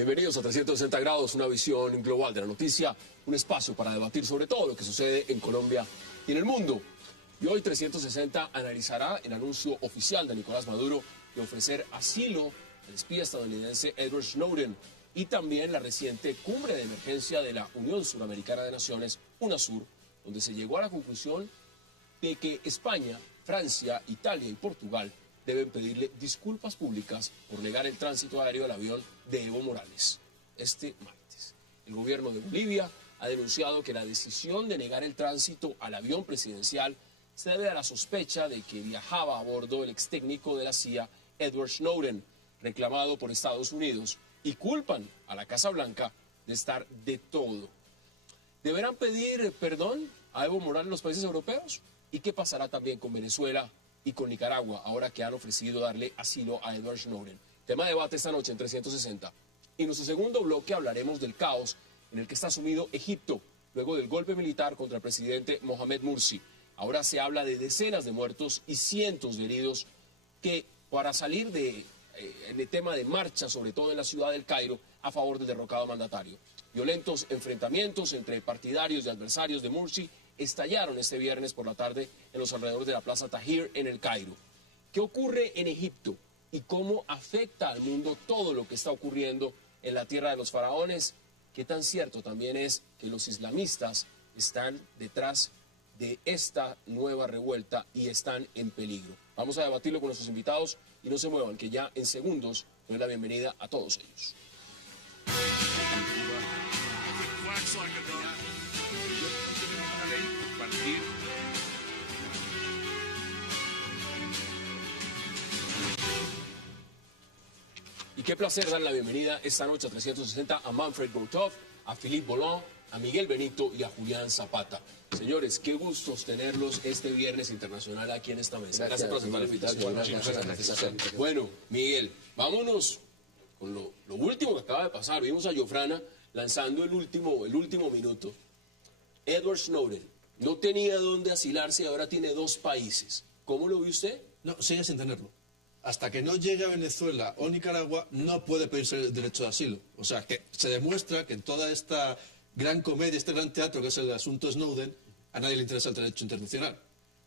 Bienvenidos a 360 grados, una visión global de la noticia, un espacio para debatir sobre todo lo que sucede en Colombia y en el mundo. Y hoy 360 analizará el anuncio oficial de Nicolás Maduro de ofrecer asilo al espía estadounidense Edward Snowden y también la reciente cumbre de emergencia de la Unión Suramericana de Naciones, UNASUR, donde se llegó a la conclusión de que España, Francia, Italia y Portugal deben pedirle disculpas públicas por negar el tránsito aéreo al avión de Evo Morales este martes. El gobierno de Bolivia ha denunciado que la decisión de negar el tránsito al avión presidencial se debe a la sospecha de que viajaba a bordo el ex técnico de la CIA, Edward Snowden, reclamado por Estados Unidos, y culpan a la Casa Blanca de estar de todo. ¿Deberán pedir perdón a Evo Morales los países europeos? ¿Y qué pasará también con Venezuela y con Nicaragua, ahora que han ofrecido darle asilo a Edward Snowden? Tema de debate esta noche en 360. Y en nuestro segundo bloque hablaremos del caos en el que está sumido Egipto, luego del golpe militar contra el presidente Mohamed Morsi. Ahora se habla de decenas de muertos y cientos de heridos que, para salir en el tema de marcha, sobre todo en la ciudad del Cairo, a favor del derrocado mandatario. Violentos enfrentamientos entre partidarios y adversarios de Morsi estallaron este viernes por la tarde en los alrededores de la Plaza Tahrir en el Cairo. ¿Qué ocurre en Egipto y cómo afecta al mundo todo lo que está ocurriendo en la tierra de los faraones? ¿Qué tan cierto también es que los islamistas están detrás de esta nueva revuelta y están en peligro? Vamos a debatirlo con nuestros invitados y no se muevan, que ya en segundos doy la bienvenida a todos ellos. Y qué placer dar la bienvenida esta noche a 360 a Manfred Botov, a Philippe Boulon, a Miguel Benito y a Julián Zapata. Señores, qué gustos tenerlos este viernes internacional aquí en esta mesa. Gracias por aceptar la invitación. Bueno, Miguel, vámonos con lo último que acaba de pasar. Vimos a Jofrana lanzando el último minuto. Edward Snowden no tenía dónde asilarse y ahora tiene 2 países. ¿Cómo lo vio usted? No, sigue sin tenerlo. Hasta que no llegue a Venezuela o Nicaragua, no puede pedirse el derecho de asilo. O sea, que se demuestra que en toda esta gran comedia, este gran teatro que es el asunto Snowden, a nadie le interesa el derecho internacional.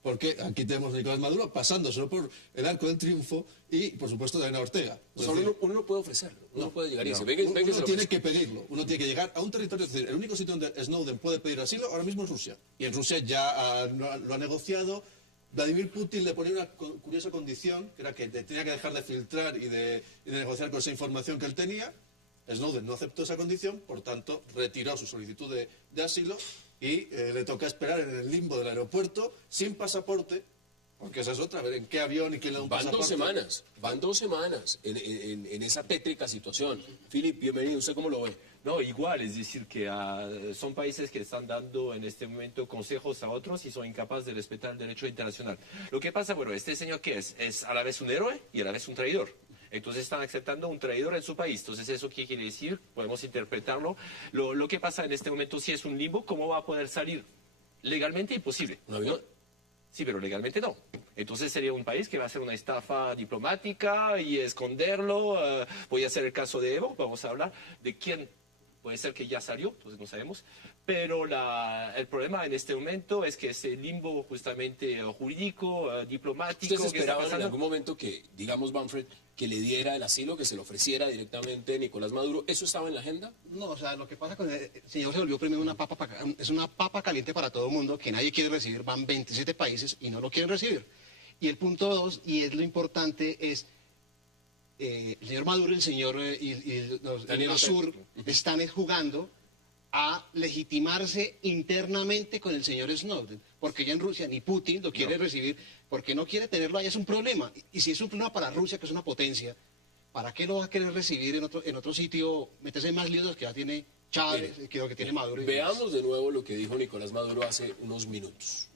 Porque aquí tenemos a Nicolás Maduro pasándoselo por el arco del triunfo y, por supuesto, de Ana Ortega. O sea, uno no puede ofrecerlo, uno no puede llegar y decir, uno tiene que pedirlo, uno tiene que llegar a un territorio. Es decir, el único sitio donde Snowden puede pedir asilo ahora mismo es Rusia. Y en Rusia ya lo ha negociado. Vladimir Putin le ponía una curiosa condición, que era que tenía que dejar de filtrar y de negociar con esa información que él tenía. Snowden no aceptó esa condición, por tanto, retiró su solicitud de asilo y le toca esperar en el limbo del aeropuerto, sin pasaporte, porque esa es otra, a ver en qué avión y quién le da un pasaporte. Van dos semanas en esa tétrica situación. Philip, bienvenido, ¿usted cómo lo ve? No, igual, es decir, que son países que están dando en este momento consejos a otros y son incapaces de respetar el derecho internacional. Lo que pasa, bueno, este señor ¿qué es? Es a la vez un héroe y a la vez un traidor. Entonces están aceptando un traidor en su país. Entonces, ¿eso qué quiere decir? Podemos interpretarlo. Lo que pasa en este momento, si es un limbo, ¿cómo va a poder salir? Legalmente imposible. ¿Un avión? Sí, pero legalmente no. Entonces sería un país que va a hacer una estafa diplomática y esconderlo. Voy a hacer el caso de Evo, vamos a hablar de quién. Puede ser que ya salió, entonces no sabemos, pero el problema en este momento es que ese limbo justamente jurídico, diplomático... ¿Ustedes esperaban en algún momento que, digamos, Manfred, que le diera el asilo, que se lo ofreciera directamente Nicolás Maduro? ¿Eso estaba en la agenda? No, o sea, lo que pasa con el señor se volvió primero es una papa caliente para todo el mundo, que nadie quiere recibir, van 27 países y no lo quieren recibir. Y el punto 2, y es lo importante, es... el señor Maduro y el señor UNASUR están jugando a legitimarse internamente con el señor Snowden, porque ya en Rusia ni Putin lo quiere recibir, porque no quiere tenerlo ahí, es un problema. Y si es un problema para Rusia, que es una potencia, ¿para qué lo va a querer recibir en otro sitio, meterse en más líos que ya tiene Chávez, que lo que tiene Maduro? Veamos de nuevo lo que dijo Nicolás Maduro hace unos minutos.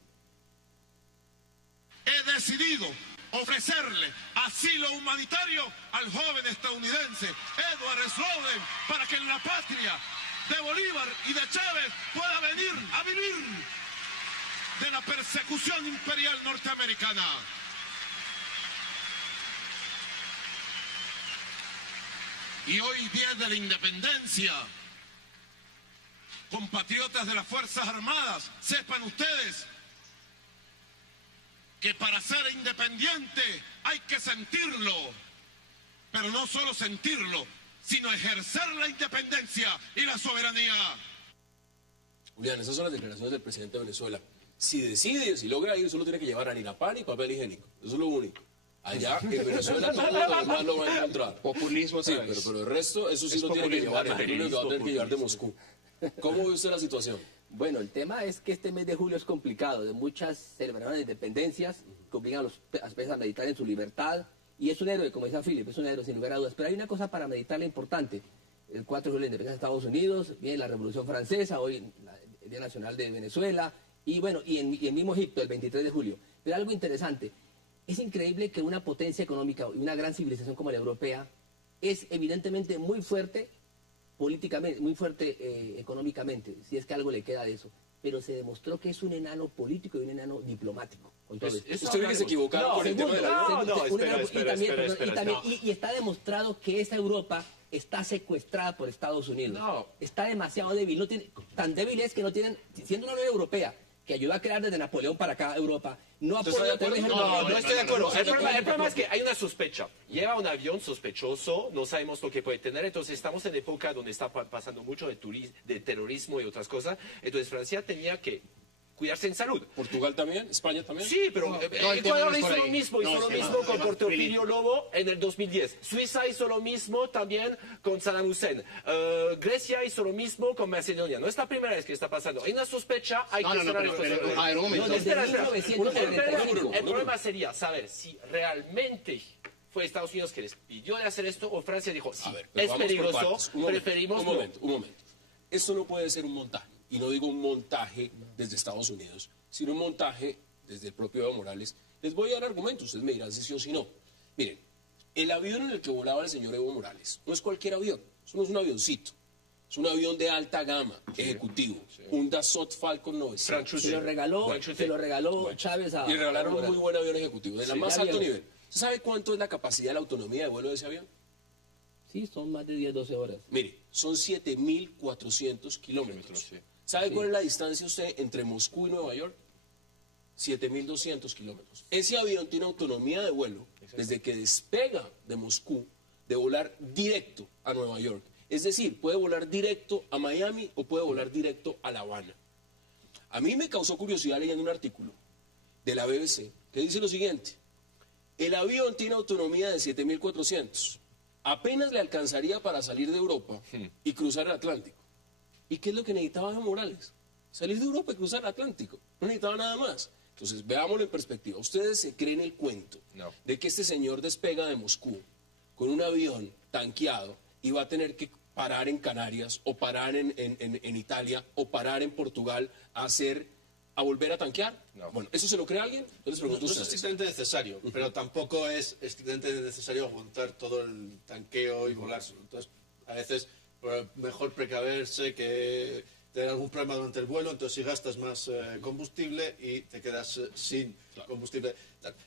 He decidido ofrecerle asilo humanitario al joven estadounidense Edward Snowden para que en la patria de Bolívar y de Chávez pueda venir a vivir de la persecución imperial norteamericana. y hoy 10 de la independencia, compatriotas de las Fuerzas Armadas, sepan ustedes que para ser independiente hay que sentirlo, pero no solo sentirlo, sino ejercer la independencia y la soberanía. Julián, esas son las declaraciones del presidente de Venezuela. Si decide, si logra ir, solo tiene que llevar anilapán y papel higiénico. Eso es lo único. Allá en Venezuela todo lo demás lo va a encontrar. Populismo Sí, otra vez. pero el resto, eso sí Es lo tiene que populismo, llevar. El único que va a tener que llevar de Moscú. ¿Cómo ve usted la situación? Bueno, el tema es que este mes de julio es complicado, de muchas celebraciones de independencias que obligan a los países a meditar en su libertad. Y es un héroe, como decía Philip, es un héroe sin lugar a dudas. Pero hay una cosa para meditarle importante. El 4 de julio la independencia de Estados Unidos, viene la Revolución Francesa, hoy el Día Nacional de Venezuela, y bueno, y en mismo Egipto, el 23 de julio. Pero algo interesante, es increíble que una potencia económica y una gran civilización como la europea es evidentemente muy fuerte políticamente, muy fuerte económicamente, si es que algo le queda de eso. Pero se demostró que es un enano político y un enano diplomático. Con todo esto. ¿Usted cree que se equivocaron con el tema de la y está demostrado que esa Europa está secuestrada por Estados Unidos. No. Está demasiado débil. No tiene, tan débil es que no tienen, siendo una Unión Europea que ayudó a crear desde Napoleón para acá Europa, no ha podido tener No estoy de acuerdo. El problema es que hay una sospecha. Lleva un avión sospechoso, no sabemos lo que puede tener, entonces estamos en época donde está pasando mucho de terrorismo y otras cosas, entonces Francia tenía que cuidarse en salud. ¿Portugal también? ¿España también? Sí, pero Ecuador hizo lo mismo, con Porfirio Lobo en el 2010. Suiza hizo lo mismo también con Saddam Hussein. Grecia hizo lo mismo con Macedonia. No es la primera vez que está pasando. Hay una sospecha, hay que cerrar esto. A ver, un momento. Desde 1945. El problema sería saber si realmente fue Estados Unidos que les pidió de hacer esto o Francia dijo, sí, A ver, pero es vamos por peligroso, partes. preferimos no. Un momento. Esto no puede ser un montaje. Y no digo un montaje desde Estados Unidos, sino un montaje desde el propio Evo Morales. Les voy a dar argumentos, ustedes me dirán si sí o si no. Miren, el avión en el que volaba el señor Evo Morales no es cualquier avión, eso no es un avioncito. Es un avión de alta gama, ejecutivo, un Dassault Falcon 900. Se lo regaló Chávez a... Y le regalaron a un muy buen avión ejecutivo, de la más ya alto vieron. nivel. ¿Usted sabe cuánto es la capacidad de la autonomía de vuelo de ese avión? Sí, son más de 10, 12 horas. Mire, son 7.400 kilómetros. ¿Sabe cuál es la distancia usted entre Moscú y Nueva York? 7.200 kilómetros. Ese avión tiene autonomía de vuelo desde que despega de Moscú, de volar directo a Nueva York. Es decir, puede volar directo a Miami o puede volar directo a La Habana. A mí me causó curiosidad leyendo un artículo de la BBC que dice lo siguiente. El avión tiene autonomía de 7.400. Apenas le alcanzaría para salir de Europa y cruzar el Atlántico. ¿Y qué es lo que necesitaba Evo Morales? Salir de Europa y cruzar el Atlántico. No necesitaba nada más. Entonces, veámoslo en perspectiva. ¿Ustedes se creen el cuento de que este señor despega de Moscú con un avión tanqueado y va a tener que parar en Canarias o parar en Italia o parar en Portugal a volver a tanquear? No. Bueno, ¿eso se lo cree alguien? Yo les No, pregunto no a es ustedes. estrictamente necesario, pero tampoco es estrictamente necesario aguantar todo el tanqueo y volar. Entonces, a veces mejor precaverse que tener algún problema durante el vuelo, entonces si gastas más combustible y te quedas sin combustible.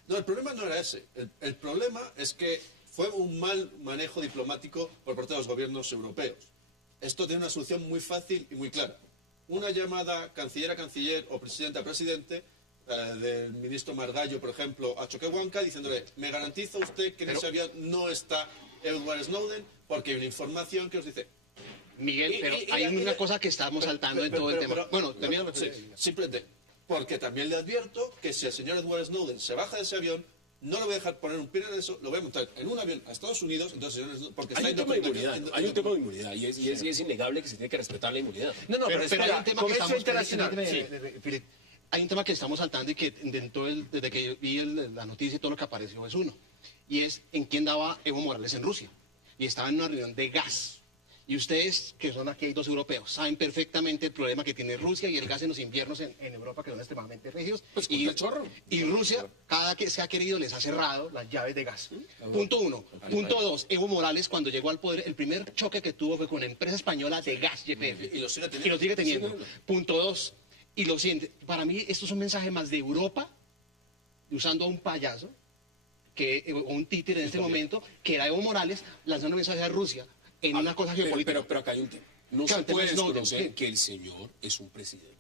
No, el problema no era ese. El problema es que fue un mal manejo diplomático por parte de los gobiernos europeos. Esto tiene una solución muy fácil y muy clara. Una llamada canciller a canciller o presidente a presidente del ministro Margallo, por ejemplo, a Choquehuanca, diciéndole, me garantiza usted que en ese avión no está Edward Snowden porque hay una información que os dice... Miguel, pero hay una cosa que estamos saltando en todo el tema. Bueno, también... Sí, simplemente porque también le advierto que si el señor Edward Snowden se baja de ese avión, no lo voy a dejar poner un pie en eso, lo voy a montar en un avión a Estados Unidos, entonces porque Hay un tema de inmunidad, hay un tema de inmunidad y es innegable que se tiene que respetar la inmunidad. No, pero hay espera, un tema que comercio estamos... internacional. Sí. Philip, hay un tema que estamos saltando y que desde que yo vi la noticia y todo lo que apareció es uno. Y es en quién daba Evo Morales en Rusia. Y estaba en una reunión de gas. Y ustedes, que son aquí, hay dos europeos, saben perfectamente el problema que tiene Rusia y el gas en los inviernos en Europa, que son extremadamente rígidos. Pues con el chorro. Y Rusia, cada que se ha querido, les ha cerrado las llaves de gas. Punto uno. Punto dos, Evo Morales, cuando llegó al poder, el primer choque que tuvo fue con una empresa española de gas, YPF. Y lo sigue teniendo. Y lo sigue teniendo. Punto dos, y lo siguiente, para mí esto es un mensaje más de Europa, usando a un payaso, o un títere en este momento, que era Evo Morales, lanzando un mensaje a Rusia. en una cosa geopolítica. Pero acá hay un tema. No Claro, se el tema puede es Snowden, desconocer sí. que el señor es un presidente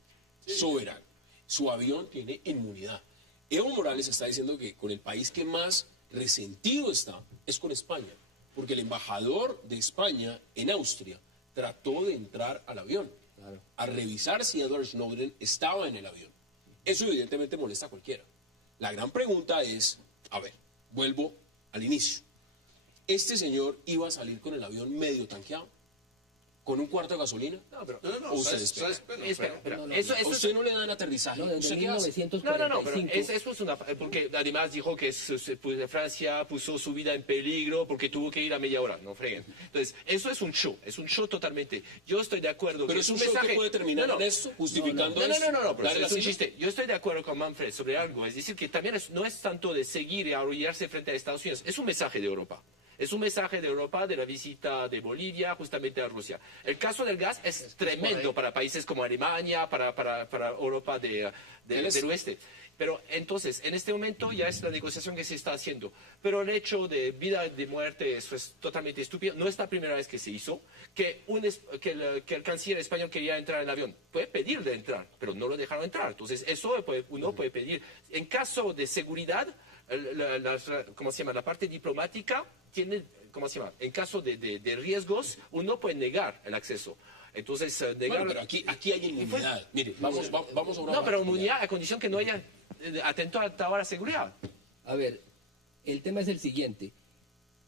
soberano. Su avión tiene inmunidad. Evo Morales está diciendo que con el país que más resentido está es con España, porque el embajador de España en Austria trató de entrar al avión a revisar si Edward Snowden estaba en el avión. Eso evidentemente molesta a cualquiera. La gran pregunta es, a ver, vuelvo al inicio. ¿Este señor iba a salir con el avión medio tanqueado? ¿Con un cuarto de gasolina? No, pero... ¿O ustedes esperan? Espera. No, Eso ¿A es... usted no le dan aterrizaje? No, desde ¿Usted qué hace? 1945. pero eso es una... Porque además dijo que Francia puso su vida en peligro porque tuvo que ir a media hora, no freguen. Entonces, eso es un show totalmente. Yo estoy de acuerdo Pero que es un show que puede terminar en esto, justificando No, eso. pero Darle es un la chiste. Yo estoy de acuerdo con Manfred sobre algo. Es decir, que también no es tanto de seguir y arrodillarse frente a Estados Unidos. Es un mensaje de Europa. Es un mensaje de Europa de la visita de Bolivia justamente a Rusia. El caso del gas es tremendo para países como Alemania, para Europa del oeste. Pero entonces, en este momento ya es la negociación que se está haciendo. Pero el hecho de vida y de muerte, eso es totalmente estúpido. No es la primera vez que se hizo. Que el canciller español quería entrar en el avión. Puede pedir de entrar, pero no lo dejaron entrar. Entonces, eso uno puede pedir. En caso de seguridad, ¿cómo se llama? La parte diplomática tiene, ¿cómo se llama? En caso de riesgos, uno puede negar el acceso. Entonces, negar... Bueno, pero aquí hay inmunidad. Mire, vamos a una... No, pero inmunidad a condición que no haya atentado a la seguridad. A ver, el tema es el siguiente.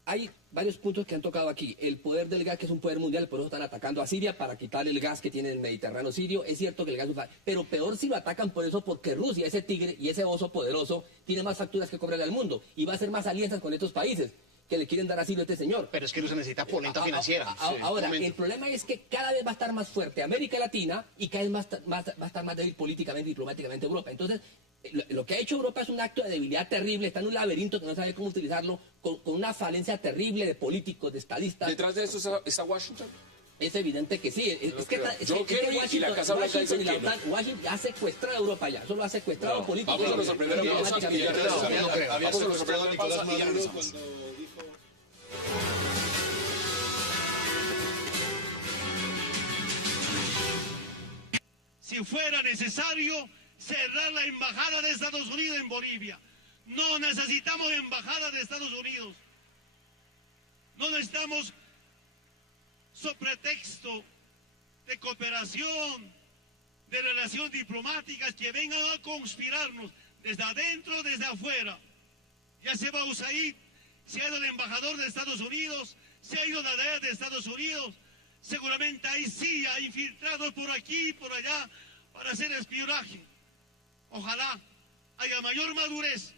Hay varios puntos que han tocado aquí. El poder del gas, que es un poder mundial, por eso están atacando a Siria para quitar el gas que tiene el Mediterráneo sirio. Es cierto que el gas es... Pero peor si lo atacan por eso, porque Rusia, ese tigre y ese oso poderoso, tiene más facturas que cobrarle al mundo y va a hacer más alianzas con estos países que le quieren dar asilo a este señor. Pero es que Rusia necesita polenta financiera. Ahora, el problema es que cada vez va a estar más fuerte América Latina y cada vez va a estar más débil políticamente y diplomáticamente Europa. Entonces, lo que ha hecho Europa es un acto de debilidad terrible, está en un laberinto que no sabe cómo utilizarlo, con una falencia terrible de políticos, de estadistas. ¿Detrás de esto está Washington? Es evidente que sí. Es que John Kerry y la Casa Blanca dicen y la que no. OTAN, Washington ha secuestrado a Europa ya, solo ha secuestrado políticos. Vamos a nuestra primera pausa y ya regresamos. Había Vamos a nuestra secuestrado a primera pausa Nicolás y ya Maduro regresamos. cuando dijo... Si fuera necesario cerrar la embajada de Estados Unidos en Bolivia. No necesitamos embajada de Estados Unidos. No necesitamos sobre pretexto de cooperación, de relaciones diplomáticas que vengan a conspirarnos desde adentro, desde afuera. Ya se va a USAID, se ha ido el embajador de Estados Unidos, se ha ido la DEA de Estados Unidos. Seguramente hay CIA infiltrados por aquí y por allá para hacer espionaje. Ojalá haya mayor madurez.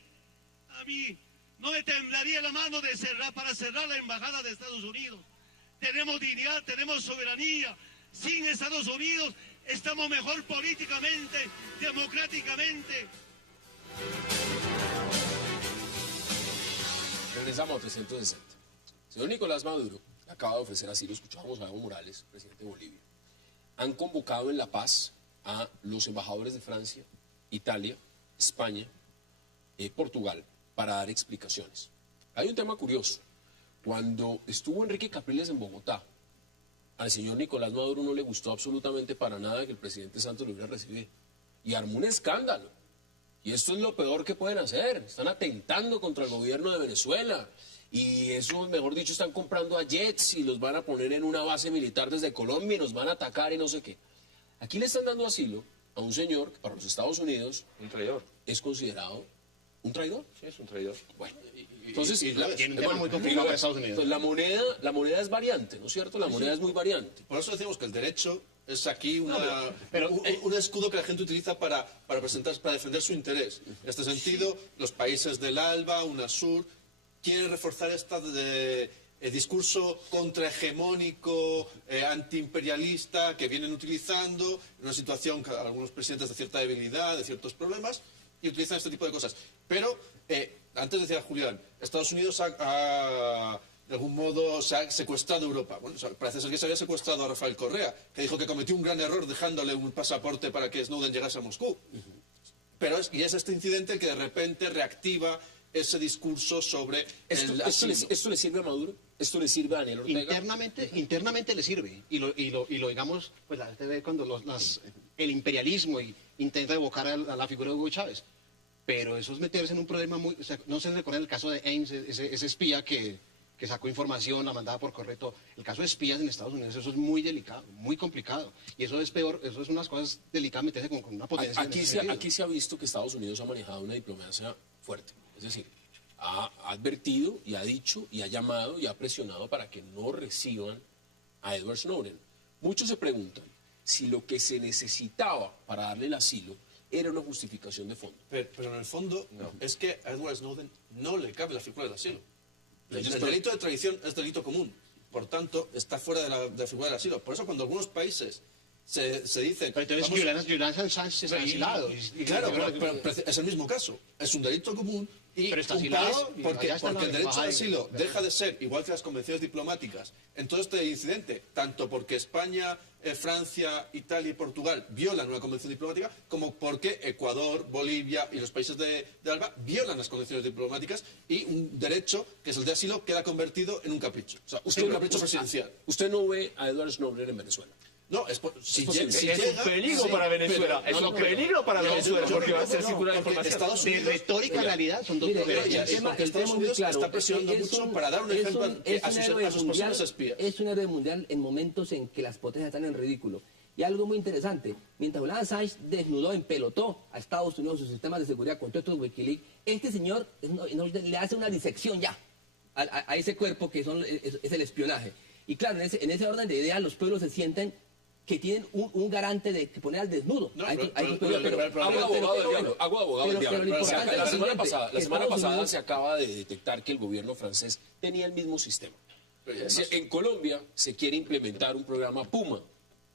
A mí no me temblaría la mano para cerrar la embajada de Estados Unidos. Tenemos dignidad, tenemos soberanía. Sin Estados Unidos estamos mejor políticamente, democráticamente. Regresamos a 360. Señor Nicolás Maduro acaba de ofrecer asilo, escuchábamos a Evo Morales, presidente de Bolivia. Han convocado en La Paz a los embajadores de Francia, Italia, España, Portugal, para dar explicaciones. Hay un tema curioso. Cuando estuvo Enrique Capriles en Bogotá, al señor Nicolás Maduro no le gustó absolutamente para nada que el presidente Santos lo hubiera recibido. Y armó un escándalo. Y esto es lo peor que pueden hacer. Están atentando contra el gobierno de Venezuela. Y eso, mejor dicho, están comprando a jets y los van a poner en una base militar desde Colombia y nos van a atacar y no sé qué. Aquí le están dando asilo a un señor que para los Estados Unidos Un traidor. es considerado un traidor. Sí, es un traidor. Bueno, entonces, tiene un tema muy complicado para Estados Unidos. pues la moneda es variante, ¿no es cierto? La moneda es muy variante. Por eso decimos que el derecho es aquí un escudo que la gente utiliza para defender su interés. En este sentido, los países del ALBA, UNASUR, quieren reforzar el discurso contrahegemónico, antiimperialista que vienen utilizando en una situación que algunos presidentes de cierta debilidad, de ciertos problemas, y utilizan este tipo de cosas. Pero, antes decía Julián, Estados Unidos de algún modo se ha secuestrado Europa. Bueno, parece ser que se había secuestrado a Rafael Correa, que dijo que cometió un gran error dejándole un pasaporte para que Snowden llegase a Moscú. Pero es este incidente el que de repente reactiva ese discurso sobre ¿Esto, el esto le, asilo. esto le sirve a Maduro? ¿Esto le sirve a Daniel Ortega? Internamente le sirve. Y lo digamos, pues la gente ve cuando el imperialismo intenta evocar a la figura de Hugo Chávez. Pero eso es meterse en un problema muy... O sea, no se recuerda el caso de Ames, ese espía que sacó información, la mandaba por correo. Todo. El caso de espías en Estados Unidos, eso es muy delicado, muy complicado. Y eso es peor, eso es unas cosas delicadas meterse con una potencia. Aquí se ha visto que Estados Unidos ha manejado una diplomacia fuerte. Es decir, ha advertido y ha dicho y ha llamado y ha presionado para que no reciban a Edward Snowden. Muchos se preguntan si lo que se necesitaba para darle el asilo era una justificación de fondo. Pero en el fondo es que a Edward Snowden no le cabe la figura del asilo. El delito de traición es delito común. Por tanto, está fuera de la figura del asilo. Por eso cuando algunos países se dicen... Pero entonces Julian Assange está asilado. Claro, pero es el mismo caso. Es un delito común y pero está un asilado país, y porque allá está el derecho embajada al asilo deja de ser, igual que las convenciones diplomáticas, en todo este incidente, tanto porque España, Francia, Italia y Portugal violan una convención diplomática, como porque Ecuador, Bolivia y los países de ALBA violan las convenciones diplomáticas y un derecho, que es el de asilo, queda convertido en un capricho. O sea, usted, un capricho presidencial. usted no ve a Edward Snowden en Venezuela. No, si posible. Es un peligro sí, para Venezuela. pero- Es no, un pero- peligro para Venezuela porque va a ser circular porque información. Estados De Unidos... retórica a realidad son dos Mire, problemas. y es porque Estados es muy Unidos claro. está presionando Es mucho un- para dar un es ejemplo un- es a un sus héroe posibles mundial, espías. Es un héroe mundial en momentos en que las potencias están en ridículo. Y algo muy interesante, mientras Julian Assange desnudó, empelotó a Estados Unidos sus sistemas de seguridad con todos estos Wikileaks, este señor le hace una disección ya a ese cuerpo que es el espionaje. Y claro, en ese orden de ideas los pueblos se sienten que tienen un garante de que poner al desnudo. No, a estos- pero- a estos pero- pueblos. pero- Hago de abogado del diablo, hago de abogado del pero diablo. lo O sea, importante la es semana lo pasada, siguiente, la semana Estados pasada Unidos- se acaba de detectar que el gobierno francés tenía el mismo sistema. En Colombia se quiere implementar un programa Puma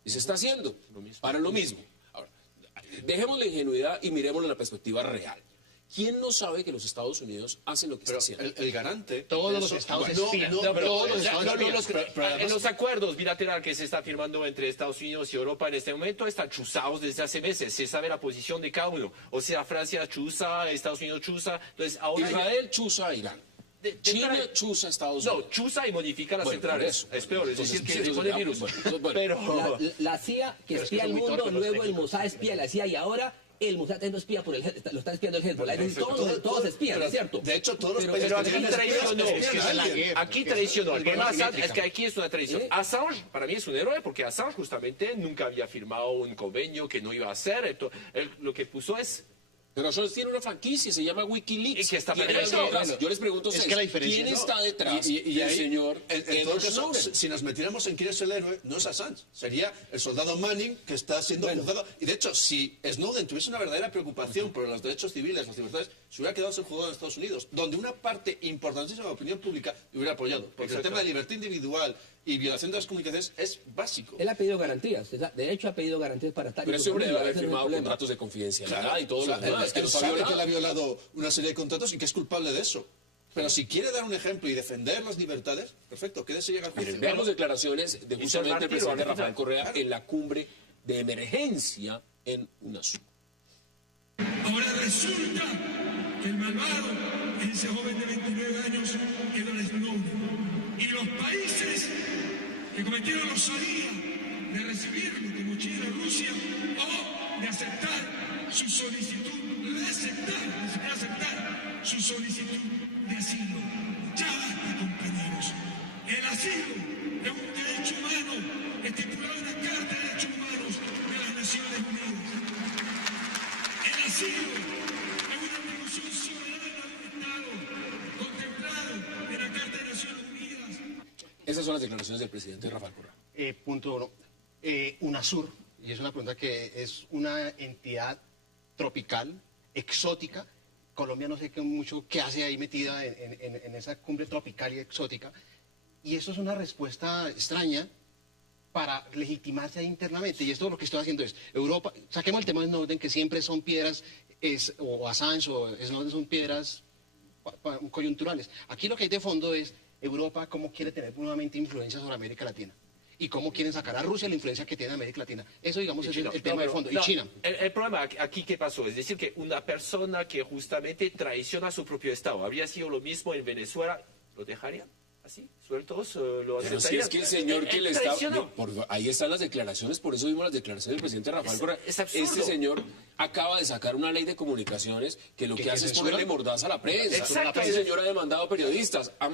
y se está haciendo para lo mismo. Ahora, dejemos la ingenuidad y miremos la perspectiva real. ¿Quién no sabe que los Estados Unidos hacen lo que Pero está haciendo? el garante... Todos de los eso- estados bueno, espían. no, pero- Todos los Ya, estados no, no, espían. en los acuerdos bilaterales que se está firmando entre Estados Unidos y Europa en este momento están chuzados desde hace meses. Se sabe la posición de cada uno. O sea, Francia chuza, Estados Unidos chuza. Entonces, ahora Israel chuza a Irán. China entrada- chuza a Estados No, Unidos. chuza y modifica las Bueno, centrales. por eso. Es peor, es decir, que Entonces, dispone virus. bueno. Pero... La CIA que Pero es que espía son el muy mundo, torpes los luego el técnicos. Mossad espía la CIA y ahora el Mossad no espía lo está espiando el Hezbollah. Es decir, todos espían, pero, ¿es cierto? De hecho, todos los Pero- países Pero que aquí tienen espías traicionó, espían es que a esa es la alguien. guerra. Aquí traicionó. El problema simétrica. es que aquí es una traición. ¿Eh? Assange, para mí, es un héroe porque Assange justamente nunca había firmado un convenio que no iba a hacer. Entonces, lo que puso es... Pero Assange tiene una franquicia, se llama Wikileaks. ¿Y qué está ¿Quién perdiendo? detrás? Bueno, Yo les pregunto, es que la diferencia- ¿quién no, está detrás Y del ahí, señor en todo Edward caso, Snowden? si nos metiéramos en quién es el héroe, no es Assange, sería el soldado Manning que está siendo juzgado. Y de hecho, si Snowden tuviese una verdadera preocupación por los derechos civiles, las libertades, se hubiera quedado ser juzgado en Estados Unidos, donde una parte importantísima de la opinión pública le hubiera apoyado. Porque el tema de libertad individual y violación de las comunicaciones es básico. Él ha pedido garantías, de hecho ha pedido garantías para estar Pero ese hombre debe haber ese es el firmado problema. contratos de confidencialidad Claro, y todo o sea, lo demás. él que los ha sabe que violado. él ha violado una serie de contratos y que es culpable de eso. Pero si quiere dar un ejemplo y defender las libertades, perfecto, quédese llega al juicio. Miren, veamos declaraciones de Y justamente ser el martirio, presidente al Rafael final. Correa en la cumbre de emergencia en UNASUR. Ahora resulta que el malvado es ese joven de 29 años, Edward Snowden. Y los países que cometieron la osadía de recibirlo como China, Rusia, o de aceptar su solicitud, de aceptar, ni siquiera aceptar su solicitud de asilo. Ya basta, compañeros. El asilo es un derecho humano estipulado en la Carta de Derechos Humanos de las Naciones Unidas. El asilo es una atribución soberana de un Estado contemplado en la Carta de Naciones Unidas. Esas son las declaraciones del presidente Rafael Correa. Punto uno. UNASUR, y es una pregunta que es una entidad tropical, exótica. Colombia no sé mucho qué hace ahí metida en esa cumbre tropical y exótica. Y eso es una respuesta extraña para legitimarse ahí internamente. Y esto lo que estoy haciendo es, Europa, saquemos el tema de Snowden, que siempre son piedras, o Assange o Snowden son piedras coyunturales. Aquí lo que hay de fondo es Europa cómo quiere tener nuevamente influencia sobre América Latina. y cómo quieren sacar a Rusia la influencia que tiene en América Latina. Eso, digamos, es el tema No, de pero, fondo. no, Y China. El problema aquí, ¿qué pasó? Es decir, que una persona que justamente traiciona a su propio Estado. Habría sido lo mismo en Venezuela. ¿Lo dejarían así? ¿Sueltos? ¿Lo Pero si aceptarían? es que el señor que le está... traicionó. Ahí están las declaraciones, por eso vimos las declaraciones del presidente Rafael Correa. Es absurdo. Este señor acaba de sacar una ley de comunicaciones que lo que hace es censura? ponerle mordaza a la prensa. Exacto. Este señor ha demandado periodistas, ha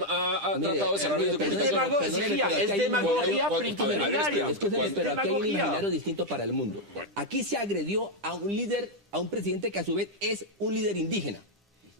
tratado de cerrar medios de es comunicación. demagogia, es demagogia prioritaria. Escúcheme, pero aquí hay un Demagogia. imaginario distinto para el mundo. Aquí se agredió a un líder, a un presidente que a su vez es un líder indígena.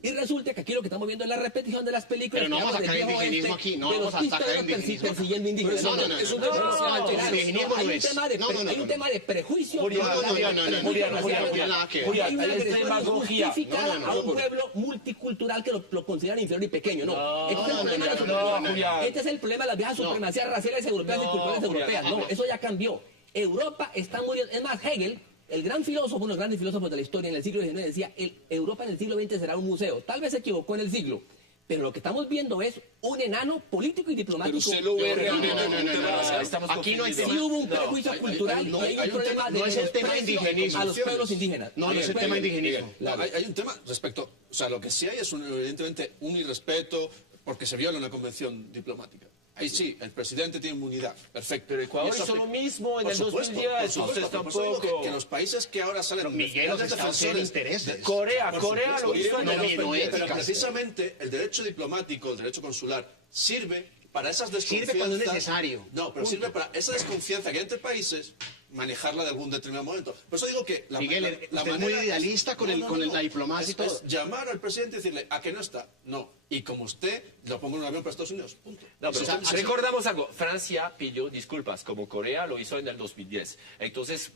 Y resulta que aquí lo que estamos viendo es la repetición de las películas. Pero no vamos a del sacar viejo indigenismo oeste, aquí, no de vamos los a sacar pistoleros indigenismo acá. persiguiendo indígenas. Pero eso no, es un no, tema no, indigenismo hay no un es. tema de No. hay un tema de prejuicio. Julián, hay una es agresión demagogia. injustificada a un pueblo multicultural que lo consideran inferior y pequeño. No, este es el problema de la Julián. Este es el problema de las viejas supremacías raciales europeas y culturales europeas. No, eso ya cambió. Europa está muriendo. Es más, Hegel, el gran filósofo, uno de los grandes filósofos de la historia en el siglo XIX, decía, Europa en el siglo XX será un museo. Tal vez se equivocó en el siglo, pero lo que estamos viendo es un enano político y diplomático. Pero usted lo ve realmente como un tema racial. Estamos Aquí no hay confundidos. Sí hubo un prejuicio cultural y hay un problema de no es el tema de desprecio indigenismo. a los pueblos indígenas. No es el tema de indigenismo. No, hay un tema respecto, o sea, lo que sí hay es evidentemente un irrespeto porque se viola una convención diplomática. Ahí sí, el presidente tiene inmunidad, perfecto. Pero Ecuador Y eso hizo lo mismo en por el supuesto, 2010, por supuesto, entonces por eso digo tampoco. que los países que ahora salen... Pero Miguel, los estados tienen intereses. Corea Por lo supuesto, hizo en el no, 2010. pero éticas. precisamente el derecho diplomático, el derecho consular, sirve para esas desconfianzas... Sirve cuando es necesario. No, pero sirve para esa desconfianza que hay entre países, manejarla de algún determinado momento. Por eso digo que... Miguel, usted es muy idealista con la diplomacia y todo. Es llamar al presidente y decirle, ¿a que no está? No. Y como usted, lo pongo en un avión para Estados Unidos. Punto. No, pero O sea, recordamos algo. Francia pidió disculpas, como Corea lo hizo en el 2010. Entonces,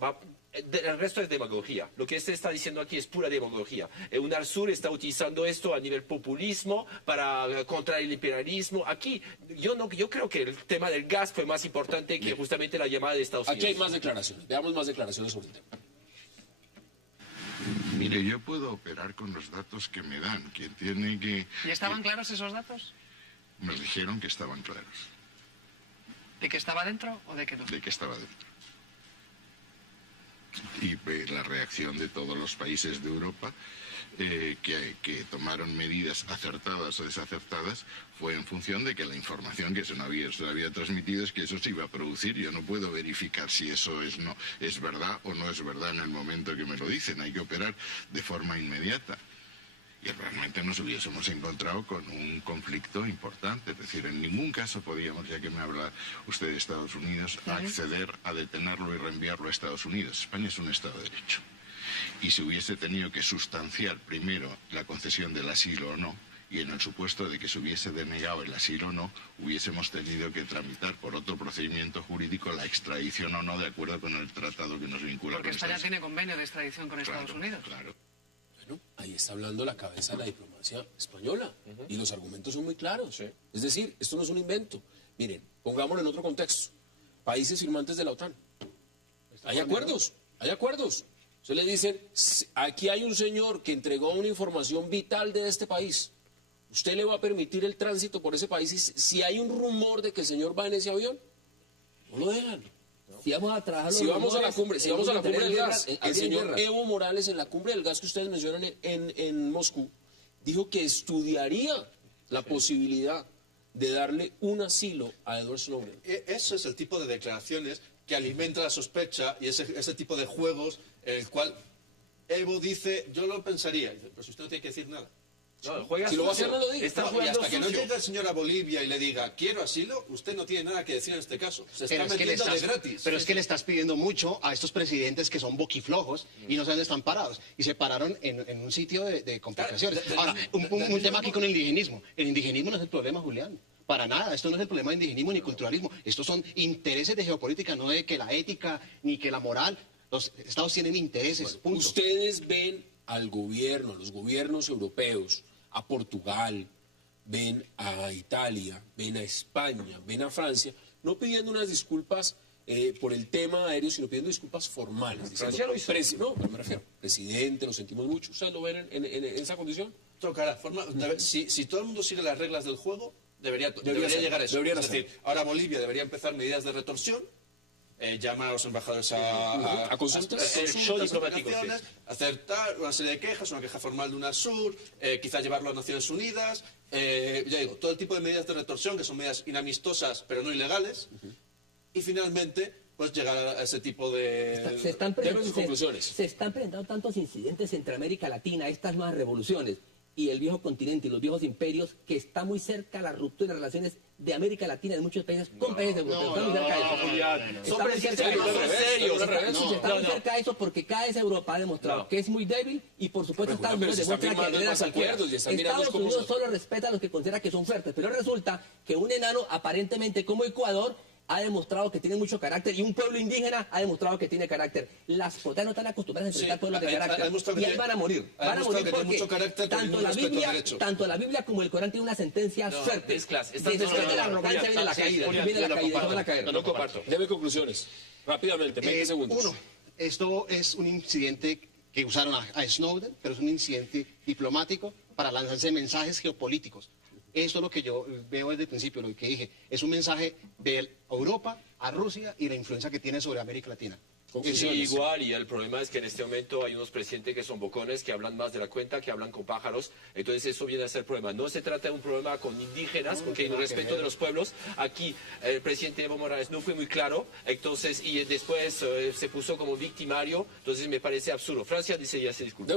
el resto es demagogia. Lo que se está diciendo aquí es pura demagogia. UNASUR está utilizando esto a nivel populismo contra el imperialismo. Aquí, yo creo que el tema del gas fue más importante que justamente la llamada de Estados Unidos. Aquí hay más declaraciones. Veamos más declaraciones sobre el tema. Mire, yo puedo operar con los datos que me dan. Quien tiene que... ¿Y estaban claros esos datos? Nos dijeron que estaban claros, ¿De que estaba dentro o de que no? de que estaba dentro. Y la reacción de todos los países de Europa que tomaron medidas acertadas o desacertadas fue en función de que la información que se había transmitido es que eso se iba a producir. Yo no puedo verificar si eso es verdad o no es verdad en el momento que me lo dicen. Hay que operar de forma inmediata. Y realmente nos hubiésemos encontrado con un conflicto importante. Es decir, en ningún caso podíamos, ya que me habla usted de Estados Unidos, acceder a detenerlo y reenviarlo a Estados Unidos. España es un Estado de Derecho. Y si hubiese tenido que sustanciar primero la concesión del asilo o no, y en el supuesto de que se hubiese denegado el asilo o no, hubiésemos tenido que tramitar por otro procedimiento jurídico la extradición o no, de acuerdo con el tratado que nos vincula Porque con España Estados tiene convenio de extradición con Estados Claro, Unidos. Claro. Bueno, ahí está hablando la cabeza de la diplomacia española. Y los argumentos son muy claros. Es decir, esto no es un invento. Miren, pongámoslo en otro contexto. Países firmantes de la OTAN. Hay acuerdos, hay acuerdos. Se le dicen, aquí hay un señor que entregó una información vital de este país. ¿Usted le va a permitir el tránsito por ese país? Y si hay un rumor de que el señor va en ese avión, no lo dejan. Si vamos a trabajar Si vamos a la cumbre, del gas, el el señor Evo Morales en la cumbre del gas que ustedes mencionan en Moscú, dijo que estudiaría la posibilidad de darle un asilo a Edward Snowden. Eso es el tipo de declaraciones que alimenta la sospecha y ese tipo de juegos en el cual Evo dice, yo lo pensaría. Dice, pero si usted no tiene que decir nada. No, juega Si lo va a sucio. hacer, no lo diga. Está No, y jugando hasta que no sucio. llegue el señor a Bolivia y le diga, quiero asilo, usted no tiene nada que decir en este caso. Se está Pero es, que le metiendo de estás, gratis. pero es que le estás pidiendo mucho a estos presidentes que son boquiflojos y no saben dónde están parados. Y se pararon en un sitio de complicaciones. Ahora, un tema aquí con el indigenismo. El indigenismo no es el problema, Julián. Para nada, esto no es el problema de indigenismo ni culturalismo. Estos son intereses de geopolítica, no de que la ética ni que la moral. Los estados tienen intereses, punto. Ustedes ven al gobierno, a los gobiernos europeos, a Portugal, ven a Italia, ven a España, ven a Francia, no pidiendo unas disculpas por el tema aéreo, sino pidiendo disculpas formales. Francia lo hizo. No, pero me refiero, presidente, lo sentimos mucho. ¿Ustedes lo ven en esa condición? Tocará, si todo el mundo sigue las reglas del juego, debería ser, llegar a eso. deberían Es decir, ahora Bolivia debería empezar medidas de retorsión llamar a los embajadores a consultas. Show diplomático, vacaciones, aceptar una serie de quejas, una queja formal de UNASUR, quizás llevarlo a Naciones Unidas, ya digo, todo el tipo de medidas de retorsión, que son medidas inamistosas pero no ilegales, y finalmente pues llegar a ese tipo de... Deme sus conclusiones. Se están presentando tantos incidentes entre América Latina, estas nuevas revoluciones, y el viejo continente y los viejos imperios, que está muy cerca la ruptura de relaciones de América Latina de muchos países con países europeos. Está muy cerca de eso. Son presidentes serios. Está muy cerca de eso porque cada vez Europa ha demostrado que es muy débil y por supuesto Estados Unidos demuestra que lidera acuerdos y están mirando Estados Unidos solo respeta a los que considera que son fuertes, pero resulta que un enano aparentemente como Ecuador ha demostrado que tiene mucho carácter y un pueblo indígena ha demostrado que tiene carácter. Las potencias no están acostumbradas a enfrentar pueblos de carácter y ahí van a morir. Van a morir porque tanto la Biblia como el Corán tienen una sentencia fuerte. Después de la arrogancia viene la caída. Viene la caída, van a caer. No comparto. Deme conclusiones. Rápidamente, 20 segundos. Uno, esto es un incidente que usaron a Snowden, pero es un incidente diplomático para lanzarse mensajes geopolíticos. Esto es lo que yo veo desde el principio, lo que dije. Es un mensaje de Europa a Rusia y la influencia que tiene sobre América Latina. Sí, igual, y el problema es que en este momento hay unos presidentes que son bocones, que hablan más de la cuenta, que hablan con pájaros, entonces eso viene a ser problema. No se trata de un problema con indígenas, porque hay un respeto de los pueblos. Aquí el presidente Evo Morales no fue muy claro, entonces, y después se puso como victimario, entonces me parece absurdo. Francia dice ya se disculpa.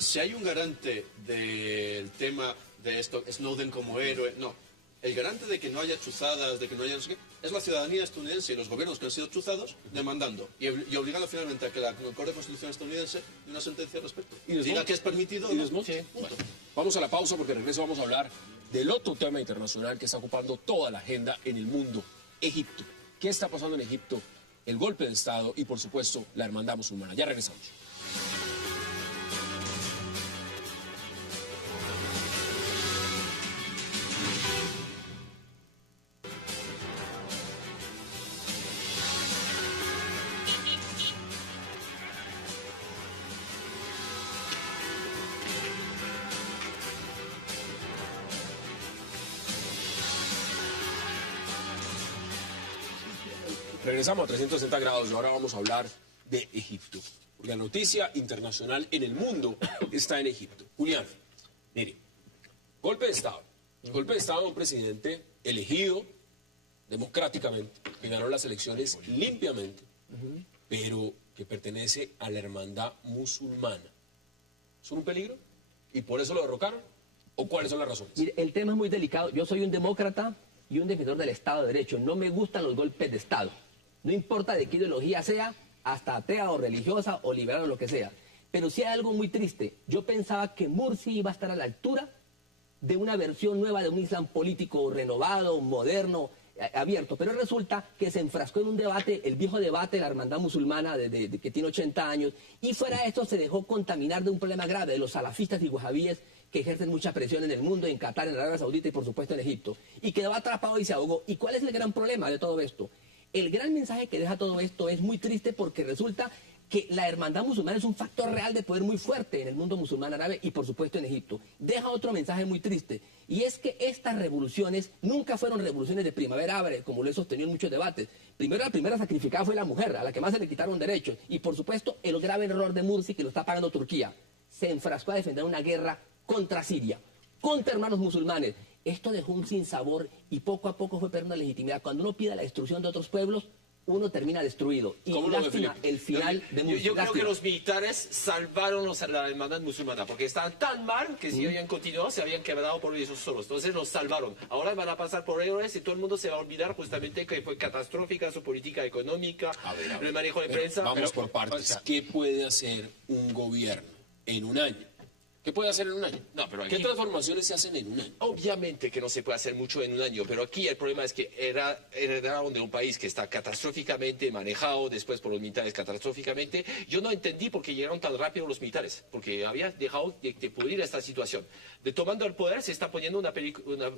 Si hay un garante del tema de esto, Snowden como héroe, no. El garante de que no haya chuzadas, de que no haya no sé qué, es la ciudadanía estadounidense y los gobiernos que han sido chuzados demandando y obligando finalmente a que la Corte de Constitución estadounidense dé una sentencia al respecto. ¿Y diga que es permitido. ¿Y bueno, vamos a la pausa porque de regreso vamos a hablar del otro tema internacional que está ocupando toda la agenda en el mundo, Egipto. ¿Qué está pasando en Egipto? El golpe de Estado y, por supuesto, la hermandad musulmana. Ya regresamos. Regresamos a 360 grados y ahora vamos a hablar de Egipto. La noticia internacional en el mundo está en Egipto. Julián, mire, golpe de Estado. Golpe de Estado de un presidente elegido democráticamente, que ganó las elecciones limpiamente, pero que pertenece a la hermandad musulmana. ¿Son un peligro? ¿Y por eso lo derrocaron? ¿O cuáles son las razones? Mire, el tema es muy delicado. Yo soy un demócrata y un defensor del Estado de Derecho. No me gustan los golpes de Estado. No importa de qué ideología sea, hasta atea o religiosa o liberal o lo que sea. Pero sí hay algo muy triste. Yo pensaba que Mursi iba a estar a la altura de una versión nueva de un Islam político renovado, moderno, abierto. Pero resulta que se enfrascó en un debate, el viejo debate de la hermandad musulmana que tiene 80 años. Y fuera de esto se dejó contaminar de un problema grave de los salafistas y wahabíes que ejercen mucha presión en el mundo, en Qatar, en Arabia Saudita y por supuesto en Egipto. Y quedó atrapado y se ahogó. ¿Y cuál es el gran problema de todo esto? El gran mensaje que deja todo esto es muy triste porque resulta que la hermandad musulmana es un factor real de poder muy fuerte en el mundo musulmán árabe y por supuesto en Egipto. Deja otro mensaje muy triste y es que estas revoluciones nunca fueron revoluciones de primavera árabe, como lo he sostenido en muchos debates. Primero, la primera sacrificada fue la mujer, a la que más se le quitaron derechos. Y por supuesto el grave error de Mursi que lo está pagando Turquía. Se enfrascó a defender una guerra contra Siria, contra hermanos musulmanes. Esto dejó un sinsabor y poco a poco fue perdiendo legitimidad. Cuando uno pide la destrucción de otros pueblos, uno termina destruido. Y lástima el final de Mursi. Yo creo que los militares salvaron a la hermandad musulmana porque estaban tan mal que si habían continuado se habían quebrado por ellos solos. Entonces los salvaron. Ahora van a pasar por héroes y todo el mundo se va a olvidar justamente que fue catastrófica su política económica, el manejo de prensa. Vamos por partes. ¿Qué puede hacer un gobierno en un año? ¿Qué puede hacer en un año? No, pero aquí, ¿qué transformaciones se hacen en un año? Obviamente que no se puede hacer mucho en un año, pero aquí el problema es que heredaron de un país que está catastróficamente manejado, después por los militares catastróficamente. Yo no entendí por qué llegaron tan rápido los militares, porque había dejado de pudrir esta situación. De tomando el poder se está poniendo una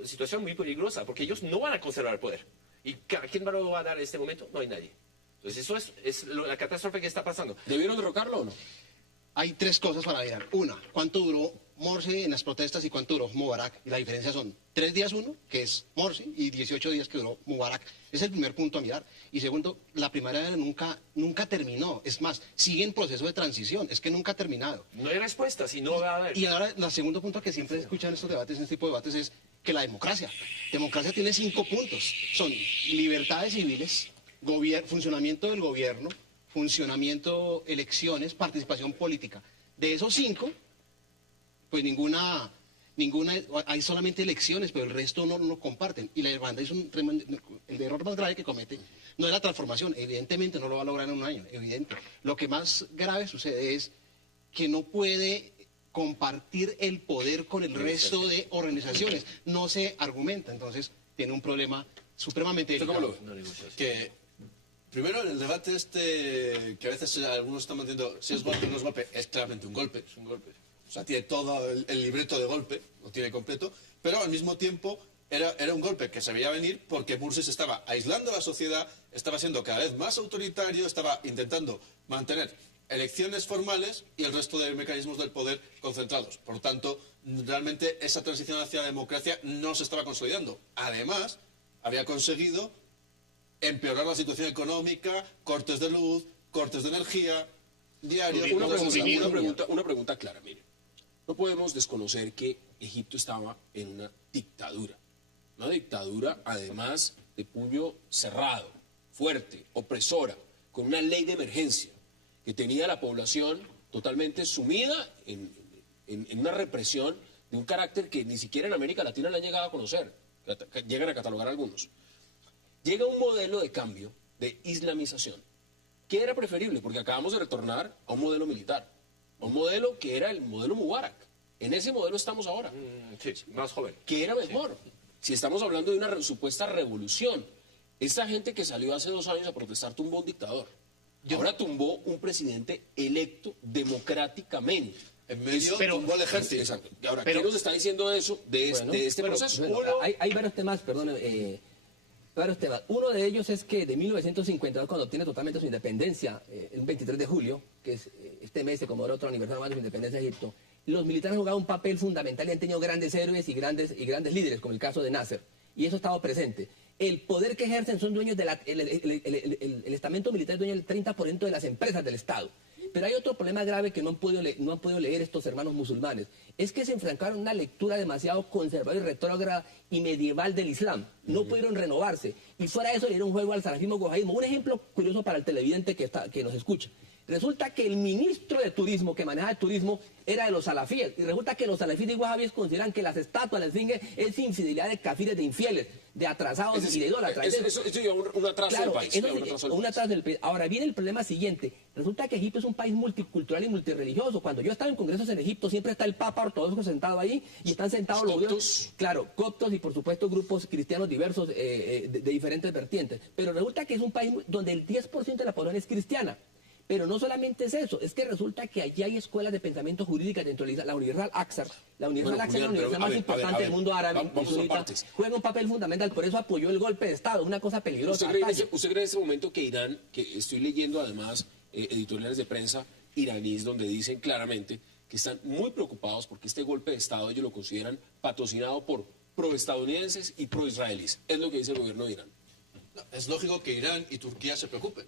situación muy peligrosa, porque ellos no van a conservar el poder. ¿Y quién lo va a dar en este momento? No hay nadie. Entonces eso es la catástrofe que está pasando. ¿Debieron derrocarlo o no? hay tres cosas para mirar. Una, ¿cuánto duró Morsi en las protestas y cuánto duró Mubarak? Y la diferencia son 3 días uno, que es Morsi, y 18 días que duró Mubarak. Es el primer punto a mirar. Y segundo, la primavera nunca terminó. Es más, sigue en proceso de transición. Es que nunca ha terminado. No hay respuestas y no va a haber. Y ahora, el segundo punto que siempre escuchan estos debates, en este tipo de debates, es que la democracia. Democracia tiene 5 puntos. Son libertades civiles, funcionamiento del gobierno, funcionamiento, elecciones, participación política. De esos 5, pues ninguna, hay solamente elecciones, pero el resto no lo comparten. Y la hermandad es el error más grave que comete. No es la transformación, evidentemente no lo va a lograr en un año, evidente. Lo que más grave sucede es que no puede compartir el poder con el resto de organizaciones. No se argumenta, entonces tiene un problema supremamente delicado. Que primero el debate que a veces algunos están manteniendo si es golpe o no es golpe, es claramente un golpe. Es un golpe. O sea, tiene todo el libreto de golpe, lo tiene completo, pero al mismo tiempo era un golpe que se veía venir porque Morsi se estaba aislando a la sociedad, estaba siendo cada vez más autoritario, estaba intentando mantener elecciones formales y el resto de mecanismos del poder concentrados. Por tanto, realmente esa transición hacia la democracia no se estaba consolidando. Además, había conseguido empeorar la situación económica, cortes de luz, cortes de energía, diarios... Una pregunta clara, mire. No podemos desconocer que Egipto estaba en una dictadura además de puño cerrado, fuerte, opresora, con una ley de emergencia que tenía a la población totalmente sumida en una represión de un carácter que ni siquiera en América Latina le han llegado a conocer, que llegan a catalogar algunos. Llega un modelo de cambio, de islamización. ¿Qué era preferible? Porque acabamos de retornar a un modelo militar, a un modelo que era el modelo Mubarak. En ese modelo estamos ahora. Sí, más joven. ¿Qué era mejor? Si estamos hablando de una supuesta revolución. Esta gente que salió hace 2 años a protestar tumbó un dictador. Ahora tumbó un presidente electo democráticamente. En medio tumbó al ejército. Exacto. Ahora, ¿qué nos está diciendo eso de este proceso? Hay varios temas, perdón, varios temas. Uno de ellos es que de 1952, cuando obtiene totalmente su independencia, el 23 de julio, que es este mes se conmemora otro aniversario más de su independencia de Egipto, los militares han jugado un papel fundamental y han tenido grandes héroes y grandes líderes, como el caso de Nasser, y eso ha estado presente. El poder que ejercen son dueños el estamento militar es dueño del 30% de las empresas del Estado. Pero hay otro problema grave que no han podido leer estos hermanos musulmanes. Es que se enfrentaron a una lectura demasiado conservadora y retrógrada y medieval del Islam. No pudieron renovarse. Y fuera de eso le dieron juego al salafismo wahabismo. Un ejemplo curioso para el televidente que nos escucha. Resulta que el ministro de turismo que maneja el turismo era de los salafíes. Y resulta que los salafíes y wahabíes consideran que las estatuas, la esfinge, es infidelidad de kafires, de infieles, de atrasados y de idólatras. Eso lleva un atraso del país. Un atraso del país. Ahora viene el problema siguiente. Resulta que Egipto es un país multicultural y multirreligioso. Cuando yo estaba en congresos en Egipto, siempre está el Papa ortodoxo sentado ahí y están sentados los coptos. Claro, coptos y por supuesto grupos cristianos diversos de diferentes vertientes. Pero resulta que es un país donde el 10% de la población es cristiana. Pero no solamente es eso, es que resulta que allí hay escuelas de pensamiento jurídica dentro de la Universidad Al-Aqsa. La Universidad Al-Aqsa es la universidad más importante del mundo árabe. Juega un papel fundamental, por eso apoyó el golpe de Estado, una cosa peligrosa. ¿Usted cree en ese momento que Irán, que estoy leyendo además editoriales de prensa iraníes donde dicen claramente que están muy preocupados porque este golpe de Estado ellos lo consideran patrocinado por proestadounidenses y proisraelíes? Es lo que dice el gobierno de Irán. No, es lógico que Irán y Turquía se preocupen.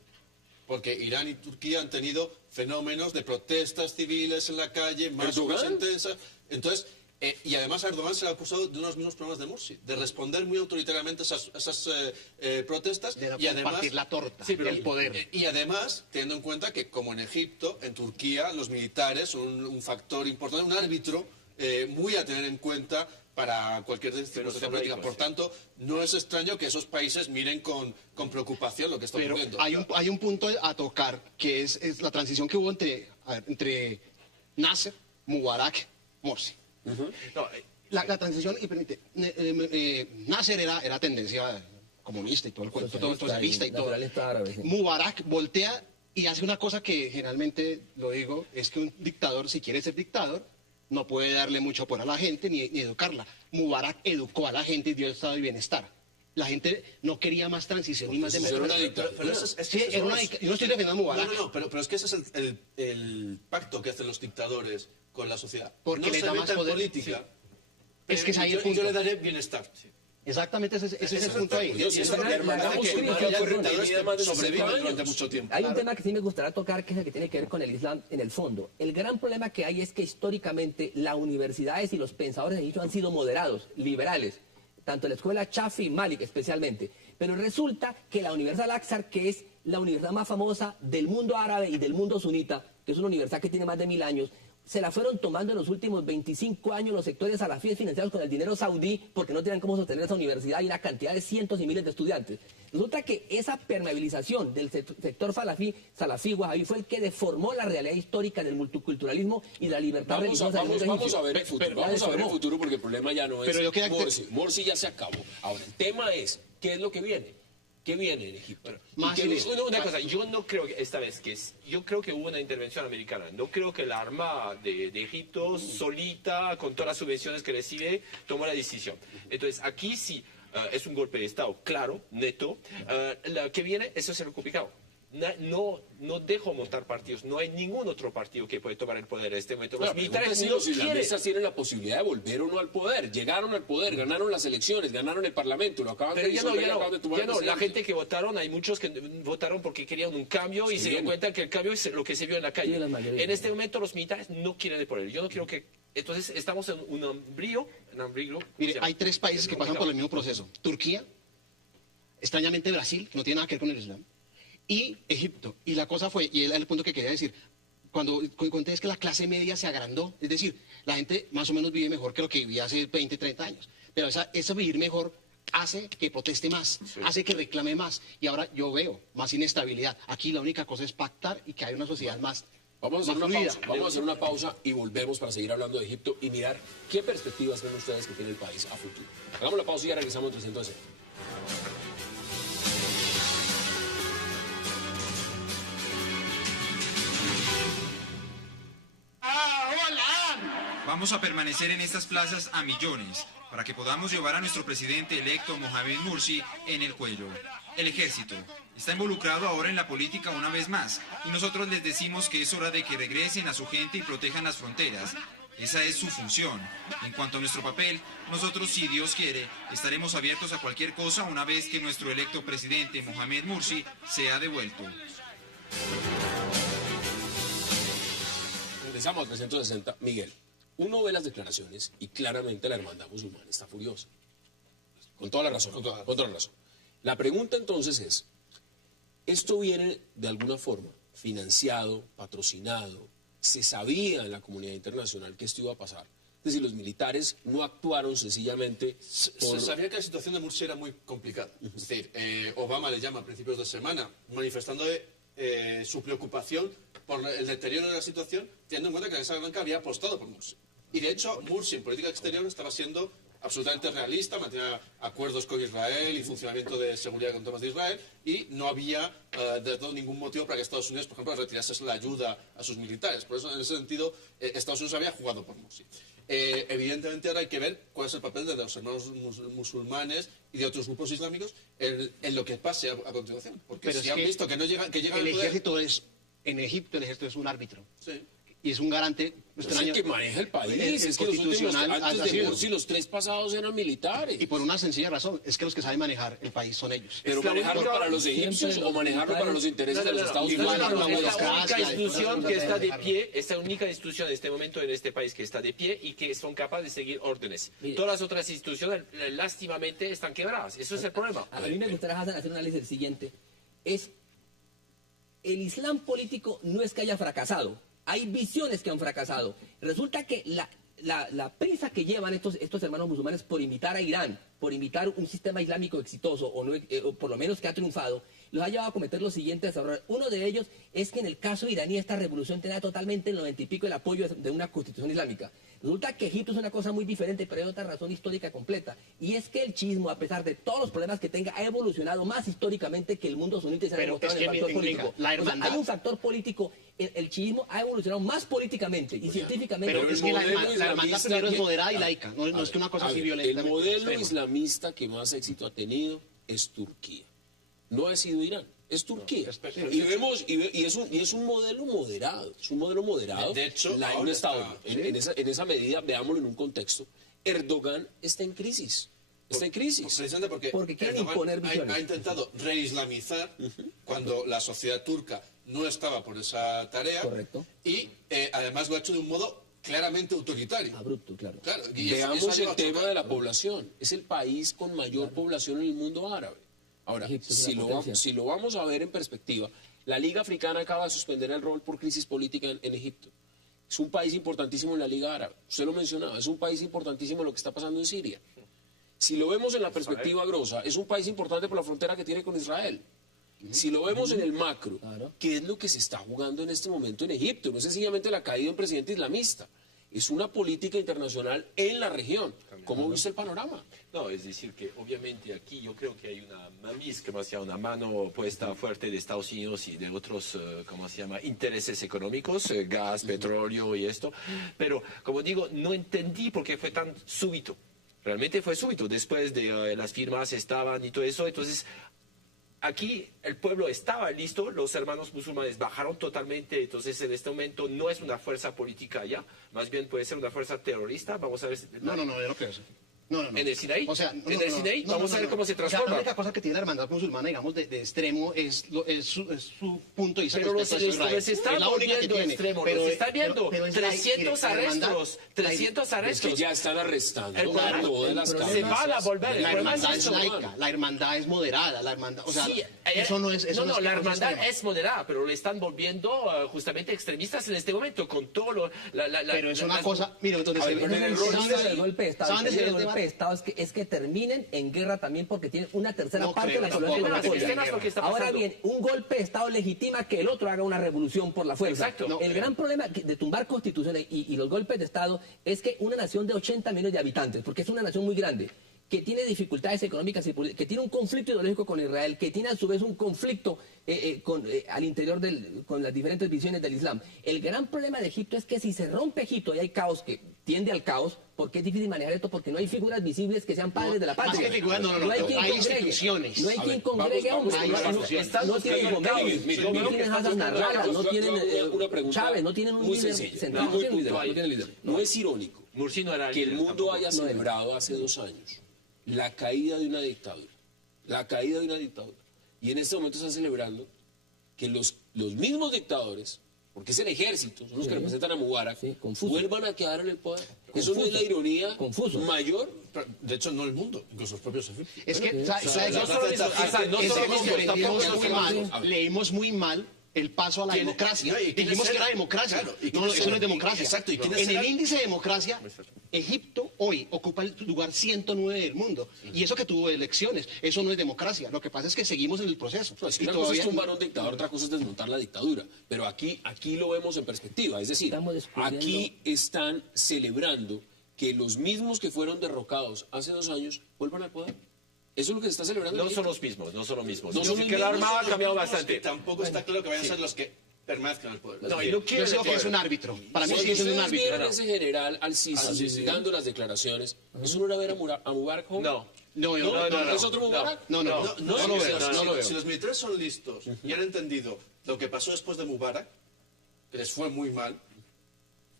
Porque Irán y Turquía han tenido fenómenos de protestas civiles en la calle, más o menos intensas. Entonces, y además a Erdogan se le ha acusado de unos mismos problemas de Morsi, de responder muy autoritariamente a esas protestas. De y además, partir la torta del poder. Y además, teniendo en cuenta que, como en Egipto, en Turquía, los militares son un factor importante, un árbitro muy a tener en cuenta para cualquier circunstancia política. Por tanto, no es extraño que esos países miren con preocupación lo que está ocurriendo. Hay un punto a tocar, que es la transición que hubo entre Nasser, Mubarak, Morsi. La transición, y permite, Nasser era tendencia comunista y todo el cuento, todo socialista y todo. Mubarak voltea y hace una cosa que generalmente, lo digo, es que un dictador, si quiere ser dictador, no puede darle mucho poder a la gente ni educarla. Mubarak educó a la gente y dio estado de bienestar. la gente no quería más transición y más eso era una dictadura. Pero eso es Sí, que era una yo no estoy defendiendo a Mubarak. No, pero es que ese es el pacto que hacen los dictadores con la sociedad. Porque no le se da meta más en poder. política. Es que es ahí el yo punto. le daré bienestar. Exactamente, ese es el punto ahí. Dios, Y eso es es lo que hermandad hace que musulmana, haya perdón, dictadores tiene más de que 60 sobreviven años. durante mucho tiempo. Hay un tema que sí me gustaría tocar, que es el que tiene que ver con el Islam en el fondo. El gran problema que hay es que históricamente las universidades y los pensadores egipcios han sido moderados, liberales, tanto la escuela Shafi y Malik especialmente. Pero resulta que la Universidad Al-Aqsa, que es la universidad más famosa del mundo árabe y del mundo sunita, que es una universidad que tiene más de 1000 años, se la fueron tomando en los últimos 25 años los sectores salafíes financiados con el dinero saudí porque no tenían cómo sostener esa universidad y una cantidad de cientos y miles de estudiantes. Resulta que esa permeabilización del sector salafí wahabí fue el que deformó la realidad histórica del multiculturalismo y de la libertad religiosa. Vamos a ver el futuro, vamos a ver el futuro porque el problema ya no es Pero yo quería que- Morsi. Morsi ya se acabó. Ahora, el tema es, ¿qué es lo que viene? ¿Qué viene en Egipto? Más ¿Y qué ideas. viene? Una cosa, yo no creo que esta vez yo creo que hubo una intervención americana. No creo que la Armada de Egipto solita, con todas las subvenciones que recibe, tomó la decisión. Entonces, aquí sí es un golpe de Estado, claro, neto. La que viene, eso es lo complicado. No dejo montar partidos. No hay ningún otro partido que puede tomar el poder en este momento. Los militares si no los quieren. islamistas tienen la posibilidad de volver o no al poder. Llegaron al poder, ganaron las elecciones, ganaron el parlamento, lo acaban Pero de ya no, disolver y acaban de tomar el la presidente. gente que votaron, hay muchos que votaron porque querían un cambio y Sí, se dieron cuenta que el cambio es lo que se vio en la Sí, calle. la mayoría. En este momento los militares no quieren el poder. Yo no quiero que... Entonces estamos en un ambrío. Mire, hay 3 países que pasan por el mismo proceso. Turquía, extrañamente Brasil, que no tiene nada que ver con el Islam, y Egipto. Y la cosa fue, y es el punto que quería decir, cuando conté es que la clase media se agrandó, es decir, la gente más o menos vive mejor que lo que vivía hace 20, 30 años. Pero ese vivir mejor hace que proteste más, hace que reclame más. Y ahora yo veo más inestabilidad. Aquí la única cosa es pactar y que haya una sociedad más Vamos a hacer más una fluida. pausa, vamos a hacer una pausa y volvemos para seguir hablando de Egipto y mirar qué perspectivas ven ustedes que tiene el país a futuro. Hagamos la pausa y ya regresamos en 360. Vamos a permanecer en estas plazas a millones para que podamos llevar a nuestro presidente electo Mohamed Morsi en el cuello. El ejército está involucrado ahora en la política una vez más y nosotros les decimos que es hora de que regresen a su gente y protejan las fronteras. Esa es su función. En cuanto a nuestro papel, nosotros, si Dios quiere, estaremos abiertos a cualquier cosa una vez que nuestro electo presidente Mohamed Morsi sea devuelto. Regresamos a 360. Miguel, uno ve las declaraciones y claramente la hermandad musulmana está furiosa. Con toda la razón, con toda la razón. La pregunta entonces es, ¿esto viene de alguna forma financiado, patrocinado? ¿Se sabía en la comunidad internacional que esto iba a pasar? Es decir, los militares no actuaron sencillamente Se sabía que la situación de Morsi era muy complicada. Es decir, Obama le llama a principios de semana manifestando su preocupación por el deterioro de la situación, teniendo en cuenta que la Casa Blanca había apostado por Morsi. Y de hecho, Morsi en política exterior estaba siendo absolutamente realista, mantenía acuerdos con Israel y funcionamiento de seguridad con temas de Israel, y no había de todo ningún motivo para que Estados Unidos, por ejemplo, retirase la ayuda a sus militares. Por eso, en ese sentido, Estados Unidos había jugado por Morsi. Evidentemente ahora hay que ver cuál es el papel de los hermanos musulmanes y de otros grupos islámicos en lo que pase a continuación. Porque Pero si es han que visto que no llegan el al poder... ejército es, en Egipto el ejército es un árbitro. Sí. Y es un garante Es el que maneja el país. Es que los últimos, constitucional antes ha de sido. Morsi, los 3 pasados eran militares. Y por una sencilla razón, es que los que saben manejar el país son ellos. Pero manejarlo para los egipcios o manejarlo para los intereses de los Estados Unidos. Igual, Es la democracia, única institución que está de dejarlo. pie, es la única institución en este momento en este país que está de pie y que son capaces de seguir órdenes. Mire. Todas las otras instituciones, lástimamente, están quebradas. Eso es el problema. A mí me gustaría hacer un análisis del siguiente. El Islam político no es que haya fracasado. Hay visiones que han fracasado. Resulta que la prisa que llevan estos hermanos musulmanes por imitar a Irán, por imitar un sistema islámico exitoso, o por lo menos que ha triunfado, los ha llevado a cometer los siguientes errores. Uno de ellos es que en el caso iraní esta revolución tenía totalmente el 90 y pico el apoyo de una constitución islámica. Resulta que Egipto es una cosa muy diferente, pero hay otra razón histórica completa. Y es que el chiismo, a pesar de todos los problemas que tenga, ha evolucionado más históricamente que el mundo sunita y se ha Pero demostrado es en el que, factor venga, político. la O sea, hermandad- hay un factor político. El chiismo ha evolucionado más políticamente y científicamente. Pero el es que la modelo hermandad islamista primero es que- moderada y laica. No es que una cosa A así ver, violenta. el modelo extrema. islamista que más éxito ha tenido es Turquía. No ha sido Irán, es Turquía. Y es un modelo moderado. Es un modelo moderado. De hecho, un ahora Estado. En esa medida, veámoslo en un contexto. Erdogan está en crisis. Está en crisis. Precisamente Porque quieren Erdogan imponer visiones. ha intentado reislamizar cuando la sociedad turca no estaba por esa tarea. Correcto. Y además lo ha hecho de un modo claramente autoritario. Abrupto, claro. Y Veamos eso ha el llevado a tema chocar. de la población. Es el país con mayor población en el mundo árabe. Ahora, Egipto es una potencia. si lo vamos a ver en perspectiva, la Liga Africana acaba de suspender el rol por crisis política en Egipto. Es un país importantísimo en la Liga Árabe. Usted lo mencionaba, es un país importantísimo en lo que está pasando en Siria. Si lo vemos en la perspectiva grosa, es un país importante por la frontera que tiene con Israel. Si lo vemos en el macro, Claro. ¿qué es lo que se está jugando en este momento en Egipto? No es sencillamente la caída de un presidente islamista, es una política internacional en la región. ¿Cómo viste el panorama? No, es decir, que obviamente aquí yo creo que hay una mamis, como se llama, una mano puesta fuerte de Estados Unidos y de otros, ¿cómo se llama?, intereses económicos, gas, petróleo y esto. Pero, como digo, no entendí por qué fue tan súbito. Realmente fue súbito. Después de las firmas estaban y todo eso. Entonces, aquí el pueblo estaba listo, los hermanos musulmanes bajaron totalmente, entonces en este momento no es una fuerza política ya, más bien puede ser una fuerza terrorista. Vamos a ver. No, yo no creo eso. No. ¿En el Sinaí? O sea, ¿En el Sinaí? Vamos a ver cómo se O sea, transforma. la única cosa que tiene la hermandad musulmana, digamos, de extremo es su punto de vista Pero respecto a Israel. se está Es la única que volviendo tiene. extremo, Pero- se está viendo pero es 300 la hermandad- arrestos, 300 Es que arrestos. ya están arrestando El a problema- todas el las problema- Se cabezas. van a volver. El La problema hermandad es eso. laica, la hermandad es moderada, la hermandad, o sea, Sí, eso no es... Eso no, es la que hermandad extremo. es moderada, pero le están volviendo justamente extremistas en este momento con todo lo... Pero es una cosa, mire, entonces... A ver, Ese es el error problema está del golpe de Estado. ¿Saben El decir problema el del golpe de Estado es que terminen en guerra también porque tienen una tercera No parte creo, de la tampoco, población que no la creo. apoya. Es lo que está Ahora pasando. bien, un golpe de Estado legitima que el otro haga una revolución por la fuerza. Exacto. No, el gran problema de tumbar constituciones y los golpes de Estado es que una nación de 80 millones de habitantes, porque es una nación muy grande, que tiene dificultades económicas y políticas, que tiene un conflicto ideológico con Israel, que tiene a su vez un conflicto al interior con las diferentes visiones del Islam. El gran problema de Egipto es que si se rompe Egipto y hay caos que tiende al caos, porque es difícil manejar esto, porque no hay figuras visibles que sean padres de la más patria. que figuras, no, hay quien hay congregue. instituciones. No hay A quien ver, congregue, vamos hombre. a No instituciones. tienen Khomeini, Mire, no tienen Hassan Nasrallah, no tienen una pregunta Chávez, no tienen un muy líder sencilla, central, no muy tienen líder, puntual. no tienen líder. No es irónico Mursi no era que el líder mundo tampoco. haya celebrado hace 2 años la caída de una dictadura. La caída de una dictadura. Y en este momento están celebrando que los mismos dictadores, porque es el ejército, son los que representan a Mubarak, Sí, confuso. vuelvan a quedar en el poder. Eso no es Confuso. la ironía Confuso. mayor. De hecho, no el mundo, incluso los propios egipcios. Es que, ¿sabes? no solo eso, no Es solo que eso, tampoco leímos muy A mal, ver. leímos muy mal el paso a la democracia. no, y quiénes Dijimos que eran. era democracia. Claro, y No, quiénes eso no es eran. democracia. Exacto, ¿y quiénes En el eran? índice de democracia, Egipto hoy ocupa el lugar 109 del mundo. Y eso que tuvo elecciones, eso no es democracia. Lo que pasa es que seguimos en el proceso. No, es que Y una cosa es todavía- tumbar a un dictador, otra cosa es desmontar la dictadura. Pero aquí lo vemos en perspectiva. Es decir, Estamos descubriendo- aquí están celebrando que los mismos que fueron derrocados hace 2 años vuelvan al poder. Eso es lo que se está celebrando. No en son Egipto. los mismos, no son los mismos. No Es son decir, los que la mismos, Armada ha Los cambiado mismos, bastante. y tampoco está claro que vayan a ser los que permanezcan al poder. No, y no Yo quieren creo que es un árbitro. Para mí Cuando sigue siendo un ustedes árbitro. vieron ese general al-Sisi dando las declaraciones, ¿eso no era ver a Mubarak joven? No. No, ¿Es otro Mubarak? No lo veo. Si- no lo veo. Si los militares son listos y han entendido lo que pasó después de Mubarak, que les fue muy mal,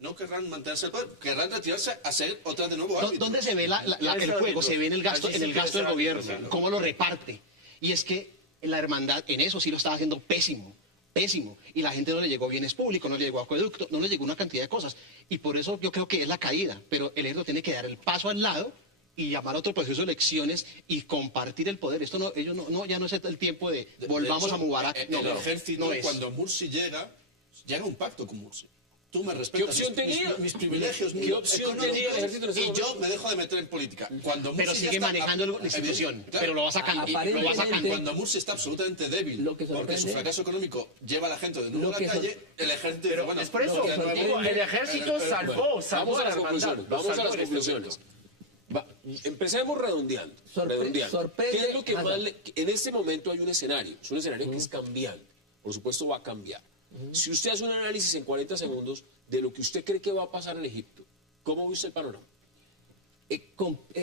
no querrán mantenerse al poder, querrán retirarse a ser otra de nuevo árbitro. ¿Dónde se ve el juego? Se ve en el gasto, en el gasto del gobierno, cómo lo reparte. Y es que la hermandad en eso sí lo estaba haciendo pésimo, pésimo. Y la gente no le llegó bienes públicos, no le llegó acueducto, no le llegó una cantidad de cosas. Y por eso yo creo que es la caída. Pero el ejército tiene que dar el paso al lado y llamar a otro proceso de elecciones y compartir el poder. Esto no, ellos no, ya no es el tiempo de volvamos hecho, a Mubarak. El No, ejército, no es. cuando Mursi llega un pacto con Mursi. Tú me respetas. ¿Qué opción tenía? Mis privilegios. ¿Qué opción tenía el ejército en ese Y yo momento? me dejo de meter en política. Cuando Pero Mursi ya sigue está- manejando la institución, Evidente, pero lo va sacando. Lo va sacando. Aparentemente- Cuando Mursi está absolutamente débil, Lo que porque su sorprende- fracaso económico lleva a la gente de nuevo Lo a que la calle, el ejército dice, bueno, Es por eso, Lo que digo, sorprende- el ejército salvó Vamos a a la las hermandad. conclusiones. Lo Vamos a salvó las en este conclusiones. Empecemos redondeando. Sorprende- ¿Qué es lo que Hassan. más en este momento hay un escenario? Es un escenario que es cambiante. Por supuesto va a cambiar. Si usted hace un análisis en 40 segundos de lo que usted cree que va a pasar en Egipto, ¿cómo ve usted el panorama?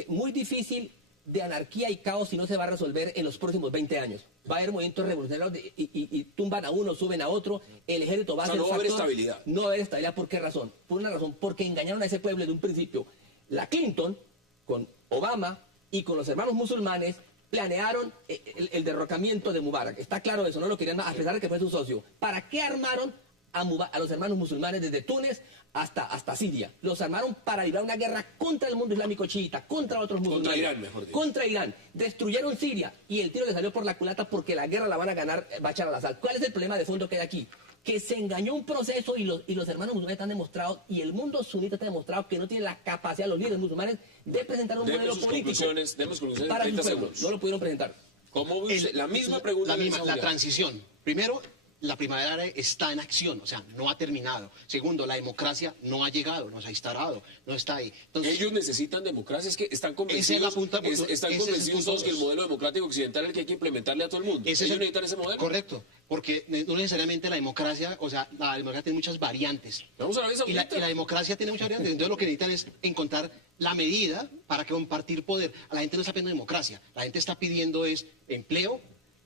Muy difícil de anarquía y caos si no se va a resolver en los próximos 20 años. Va a haber movimientos revolucionarios y tumban a uno, suben a otro, el ejército va a ser no va a haber factor- estabilidad. No va a haber estabilidad, ¿por qué razón? Por una razón, porque engañaron a ese pueblo desde un principio. La Clinton, con Obama y con los hermanos musulmanes, planearon el derrocamiento de Mubarak. Está claro eso, no lo querían, a pesar de que fue su socio. ¿Para qué armaron a los hermanos musulmanes desde Túnez hasta Siria? Los armaron para librar una guerra contra el mundo islámico chiita, contra otros musulmanes. Contra Irán, mejor dicho. Contra Irán. Destruyeron Siria y el tiro le salió por la culata porque la guerra la van a ganar Bashar al-Assad. ¿Cuál es el problema de fondo que hay aquí? Que se engañó un proceso y los hermanos musulmanes han demostrado, y el mundo sunita está demostrado que no tiene la capacidad, los líderes musulmanes, de presentar un Demos modelo sus político conclusiones, demos conclusiones en para sus 30 pueblos. segundos. No lo pudieron presentar. ¿Cómo ve usted? La misma pregunta. La transición. Primero, la primavera árabe está en acción, o sea, no ha terminado. Segundo, la democracia no ha llegado, no se ha instalado, no está ahí. Entonces, Ellos necesitan democracia, es que están Esa convencidos, es la punta- están ese es el convencidos punto todos que el dos. modelo democrático occidental es el que hay que implementarle a todo el mundo. ese es Ellos el- necesitan ese modelo. Correcto, porque no necesariamente la democracia, o sea, la democracia tiene muchas variantes. Vamos a la vez Y la democracia tiene muchas variantes, entonces lo que necesitan es encontrar la medida para compartir poder. A la gente no está pidiendo democracia, la gente está pidiendo es empleo,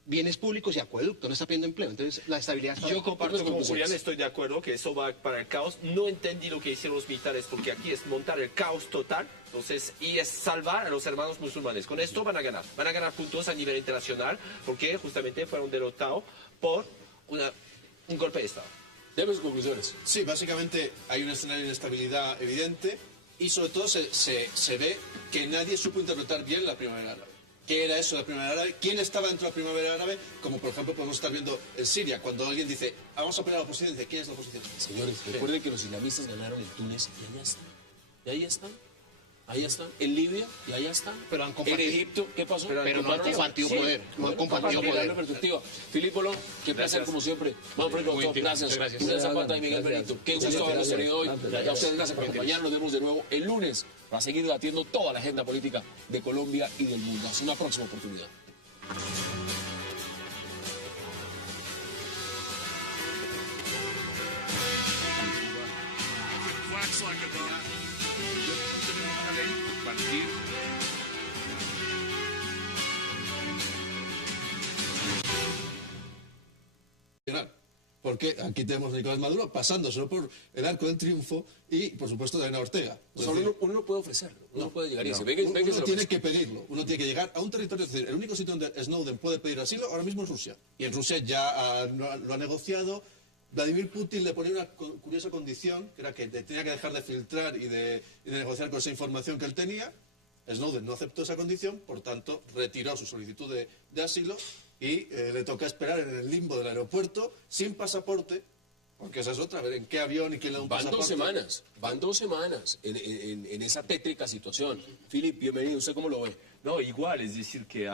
bienes públicos y acueducto, no está pidiendo empleo. Entonces la estabilidad está... Yo comparto con conclusiones. Julián, estoy de acuerdo que eso va para el caos. No entendí lo que hicieron los militares porque aquí es montar el caos total, entonces, y es salvar a los hermanos musulmanes. Con esto van a ganar puntos a nivel internacional porque justamente fueron derrotados por un golpe de Estado. Demos sus conclusiones. Sí, básicamente hay un escenario de inestabilidad evidente y sobre todo se ve que nadie supo interpretar bien la primavera árabe. ¿Qué era eso de la primavera árabe? ¿Quién estaba dentro de la primavera árabe? Como por ejemplo podemos estar viendo en Siria, cuando alguien dice, vamos a pelear a la oposición, dice, ¿quién es la oposición? Señores, recuerden que los islamistas ganaron en Túnez y allá están. Y ahí están. Ahí están. En Libia y allá están. Pero han en compartido- Egipto, ¿qué pasó? pero no han compartido poder, no han compartido Compartir poder. la perspectiva. Filipolo, qué placer como siempre. Manfred Rotov, gracias. gracias. Julián Zapata y Miguel Gracias. Benito. Qué gusto haberlos tenido hoy. Y a ustedes gracias por acompañarnos. Nos vemos de nuevo el lunes para seguir debatiendo toda la agenda política de Colombia y del mundo. Hasta una próxima oportunidad. Wax like a dog. Tenemos una ley compartir. Porque aquí tenemos a Nicolás Maduro pasándoselo por el arco del triunfo y, por supuesto, a Elena Ortega. Es Solo decir, uno no puede ofrecerlo. Uno no puede llegar y decir, uno venga, se lo tiene ofrezco. que pedirlo, uno tiene que llegar a un territorio, es decir, el único sitio donde Snowden puede pedir asilo ahora mismo es Rusia. Y en Rusia ya lo ha negociado. Vladimir Putin le ponía una curiosa condición, que era que tenía que dejar de filtrar y de negociar con esa información que él tenía. Snowden no aceptó esa condición, por tanto, retiró su solicitud de asilo y le toca esperar en el limbo del aeropuerto sin pasaporte, porque esa es otra, a ver en qué avión y quién le da un Van pasaporte. van 2 semanas en esa tétrica situación. Philip, bienvenido. ¿Usted cómo lo ve? No, igual, es decir, que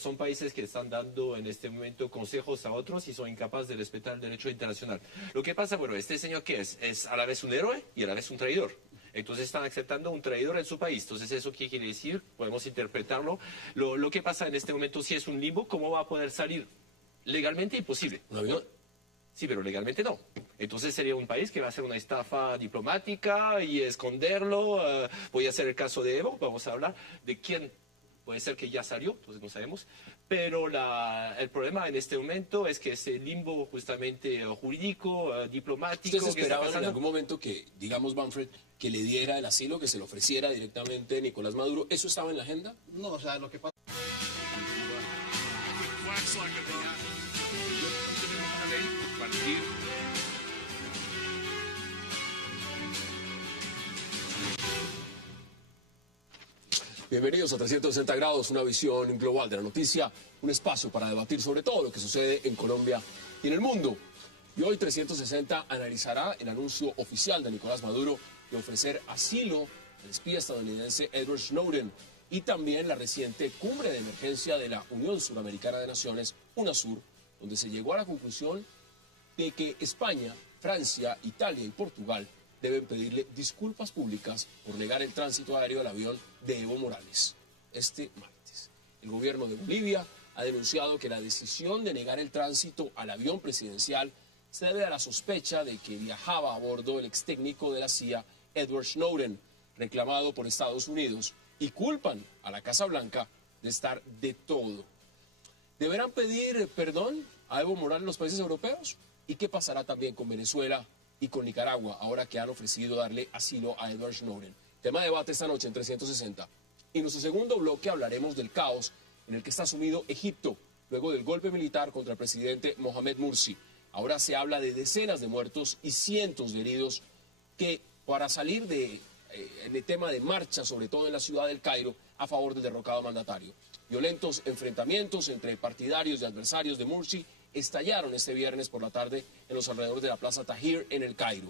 son países que están dando en este momento consejos a otros y son incapaces de respetar el derecho internacional. Lo que pasa, bueno, este señor que es a la vez un héroe y a la vez un traidor. Entonces están aceptando un traidor en su país. Entonces, ¿eso qué quiere decir? Podemos interpretarlo. Lo que pasa en este momento, si es un limbo, ¿cómo va a poder salir? Legalmente imposible. ¿Un avión? Sí, pero legalmente no. Entonces sería un país que va a hacer una estafa diplomática y esconderlo. Voy a hacer el caso de Evo, vamos a hablar de quién. Puede ser que ya salió, entonces no sabemos. Pero el problema en este momento es que ese limbo justamente jurídico, diplomático... ¿Ustedes que está esperaban en pasando- algún momento que, digamos, Manfred, que le diera el asilo, que se le ofreciera directamente a Nicolás Maduro? ¿Eso estaba en la agenda? No, o sea, lo que pasa... Wax like a dog. Tenemos una ley compartir. Bienvenidos a 360 grados, una visión global de la noticia, un espacio para debatir sobre todo lo que sucede en Colombia y en el mundo. Y hoy 360 analizará el anuncio oficial de Nicolás Maduro de ofrecer asilo al espía estadounidense Edward Snowden y también la reciente cumbre de emergencia de la Unión Suramericana de Naciones, UNASUR, donde se llegó a la conclusión de que España, Francia, Italia y Portugal deben pedirle disculpas públicas por negar el tránsito aéreo del avión de Evo Morales este martes. El gobierno de Bolivia ha denunciado que la decisión de negar el tránsito al avión presidencial se debe a la sospecha de que viajaba a bordo el ex técnico de la CIA, Edward Snowden, reclamado por Estados Unidos y culpan a la Casa Blanca de estar de todo. ¿Deberán pedir perdón a Evo Morales los países europeos? ¿Y qué pasará también con Venezuela y con Nicaragua ahora que han ofrecido darle asilo a Edward Snowden? Tema de debate esta noche en 360. Y en nuestro segundo bloque hablaremos del caos en el que está sumido Egipto luego del golpe militar contra el presidente Mohamed Morsi. Ahora se habla de decenas de muertos y cientos de heridos que para salir en el tema de marcha, sobre todo en la ciudad del Cairo, a favor del derrocado mandatario. Violentos enfrentamientos entre partidarios y adversarios de Morsi estallaron este viernes por la tarde en los alrededores de la Plaza Tahrir en el Cairo.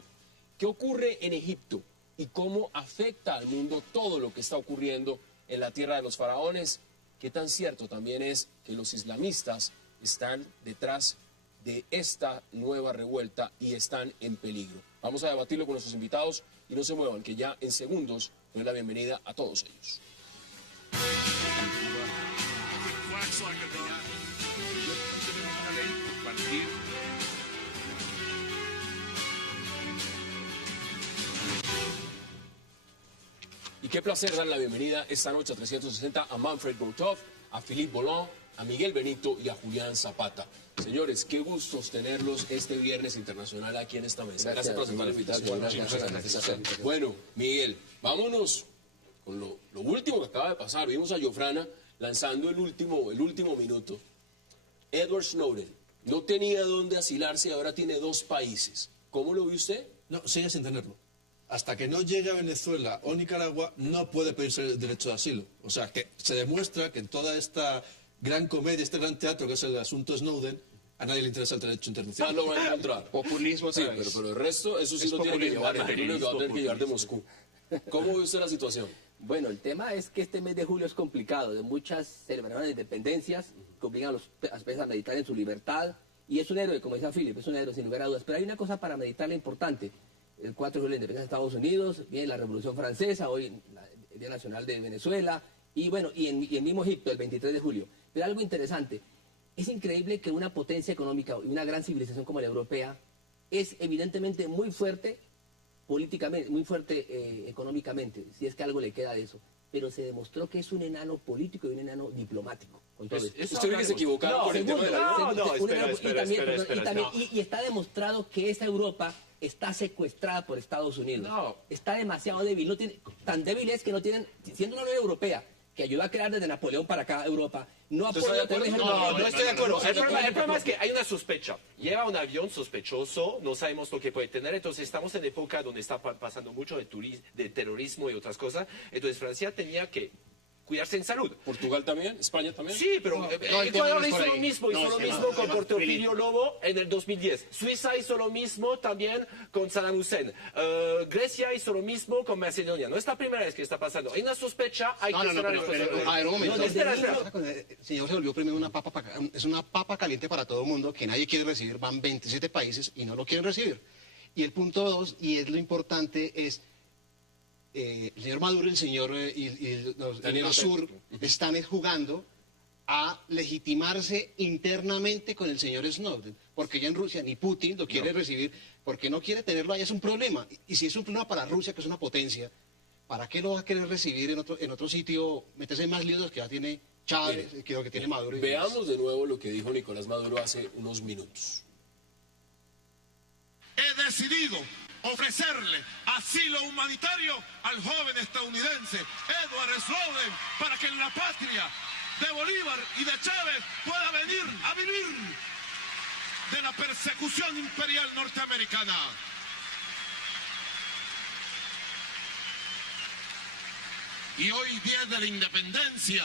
¿Qué ocurre en Egipto y cómo afecta al mundo todo lo que está ocurriendo en la tierra de los faraones? ¿Qué tan cierto también es que los islamistas están detrás de esta nueva revuelta y están en peligro? Vamos a debatirlo con nuestros invitados y no se muevan, que ya en segundos doy la bienvenida a todos ellos. Y qué placer dar la bienvenida esta noche a 360 a Manfred Bortov, a Philippe Bollon, a Miguel Benito y a Julián Zapata. Señores, qué gustos tenerlos este viernes internacional aquí en esta mesa. Gracias por aceptar la invitación. Gracias. Bueno, Miguel, vámonos con lo último que acaba de pasar. Vimos a Jofrana lanzando el último minuto. Edward Snowden no tenía dónde asilarse y ahora tiene 2 países. ¿Cómo lo ve usted? No, sigue sin tenerlo. Hasta que no llegue a Venezuela o Nicaragua, no puede pedirse el derecho de asilo. O sea, que se demuestra que en toda esta gran comedia, este gran teatro que es el asunto Snowden, a nadie le interesa el derecho internacional. Ya lo van a encontrar. Populismo, sí, pero el resto, eso sí lo tiene que llevar, el lo va a tener que llevar de Moscú. ¿Cómo ve usted la situación? Bueno, el tema es que este mes de julio es complicado, de muchas celebraciones de independencias que obligan a los países a meditar en su libertad, y es un héroe, como decía Philip, es un héroe sin lugar a dudas. Pero hay una cosa para meditarle importante. El 4 de julio la independencia de Estados Unidos, viene la Revolución Francesa, hoy el Día Nacional de Venezuela, y bueno, y en mismo Egipto, el 23 de julio. Pero algo interesante, es increíble que una potencia económica y una gran civilización como la europea es evidentemente muy fuerte políticamente, muy fuerte económicamente, si es que algo le queda de eso. Pero se demostró que es un enano político y un enano diplomático. ¿Usted ve que se equivocaron por el tema de la y está demostrado que esa Europa está secuestrada por Estados Unidos. Está demasiado débil. No tiene, tan débil es que no tienen, siendo una Unión Europea que ayudó a crear desde Napoleón para acá Europa, no ha podido tener... No estoy de acuerdo. El problema es que hay una sospecha. Lleva un avión sospechoso, no sabemos lo que puede tener, entonces estamos en época donde está pasando mucho de terrorismo y otras cosas, entonces Francia tenía que cuidarse en salud. ¿Portugal también? ¿España también? Sí, pero Ecuador hizo lo mismo, con Porfirio Lobo en el 2010. Suiza hizo lo mismo también con Saddam Hussein. Grecia hizo lo mismo con Macedonia. No es la primera vez que está pasando. Hay una sospecha, hay que cerrar las cosas. A ver, un momento. Espera. El señor se volvió primero es una papa caliente para todo el mundo que nadie quiere recibir. Van 27 países y no lo quieren recibir. Y el punto 2, y es lo importante, es... el señor Maduro y el señor Sur están jugando a legitimarse internamente con el señor Snowden, porque ya en Rusia ni Putin lo quiere recibir, porque no quiere tenerlo allá, es un problema. Y si es un problema para Rusia, que es una potencia, ¿para qué lo va a querer recibir en otro sitio, meterse en más líos que ya tiene Chávez, que lo que tiene Maduro? Veamos de nuevo lo que dijo Nicolás Maduro hace unos minutos. He decidido ofrecerle asilo humanitario al joven estadounidense Edward Snowden para que en la patria de Bolívar y de Chávez pueda venir a vivir de la persecución imperial norteamericana. Y hoy, día de la independencia,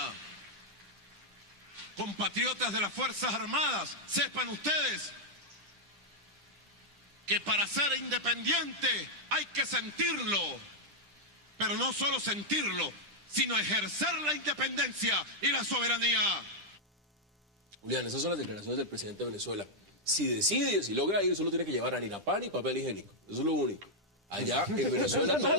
compatriotas de las Fuerzas Armadas, sepan ustedes que para ser independiente hay que sentirlo, pero no solo sentirlo, sino ejercer la independencia y la soberanía. Julián, esas son las declaraciones del presidente de Venezuela. Si decide, si logra ir, solo tiene que llevar ni pan ni papel higiénico. Eso es lo único. Allá en Venezuela todo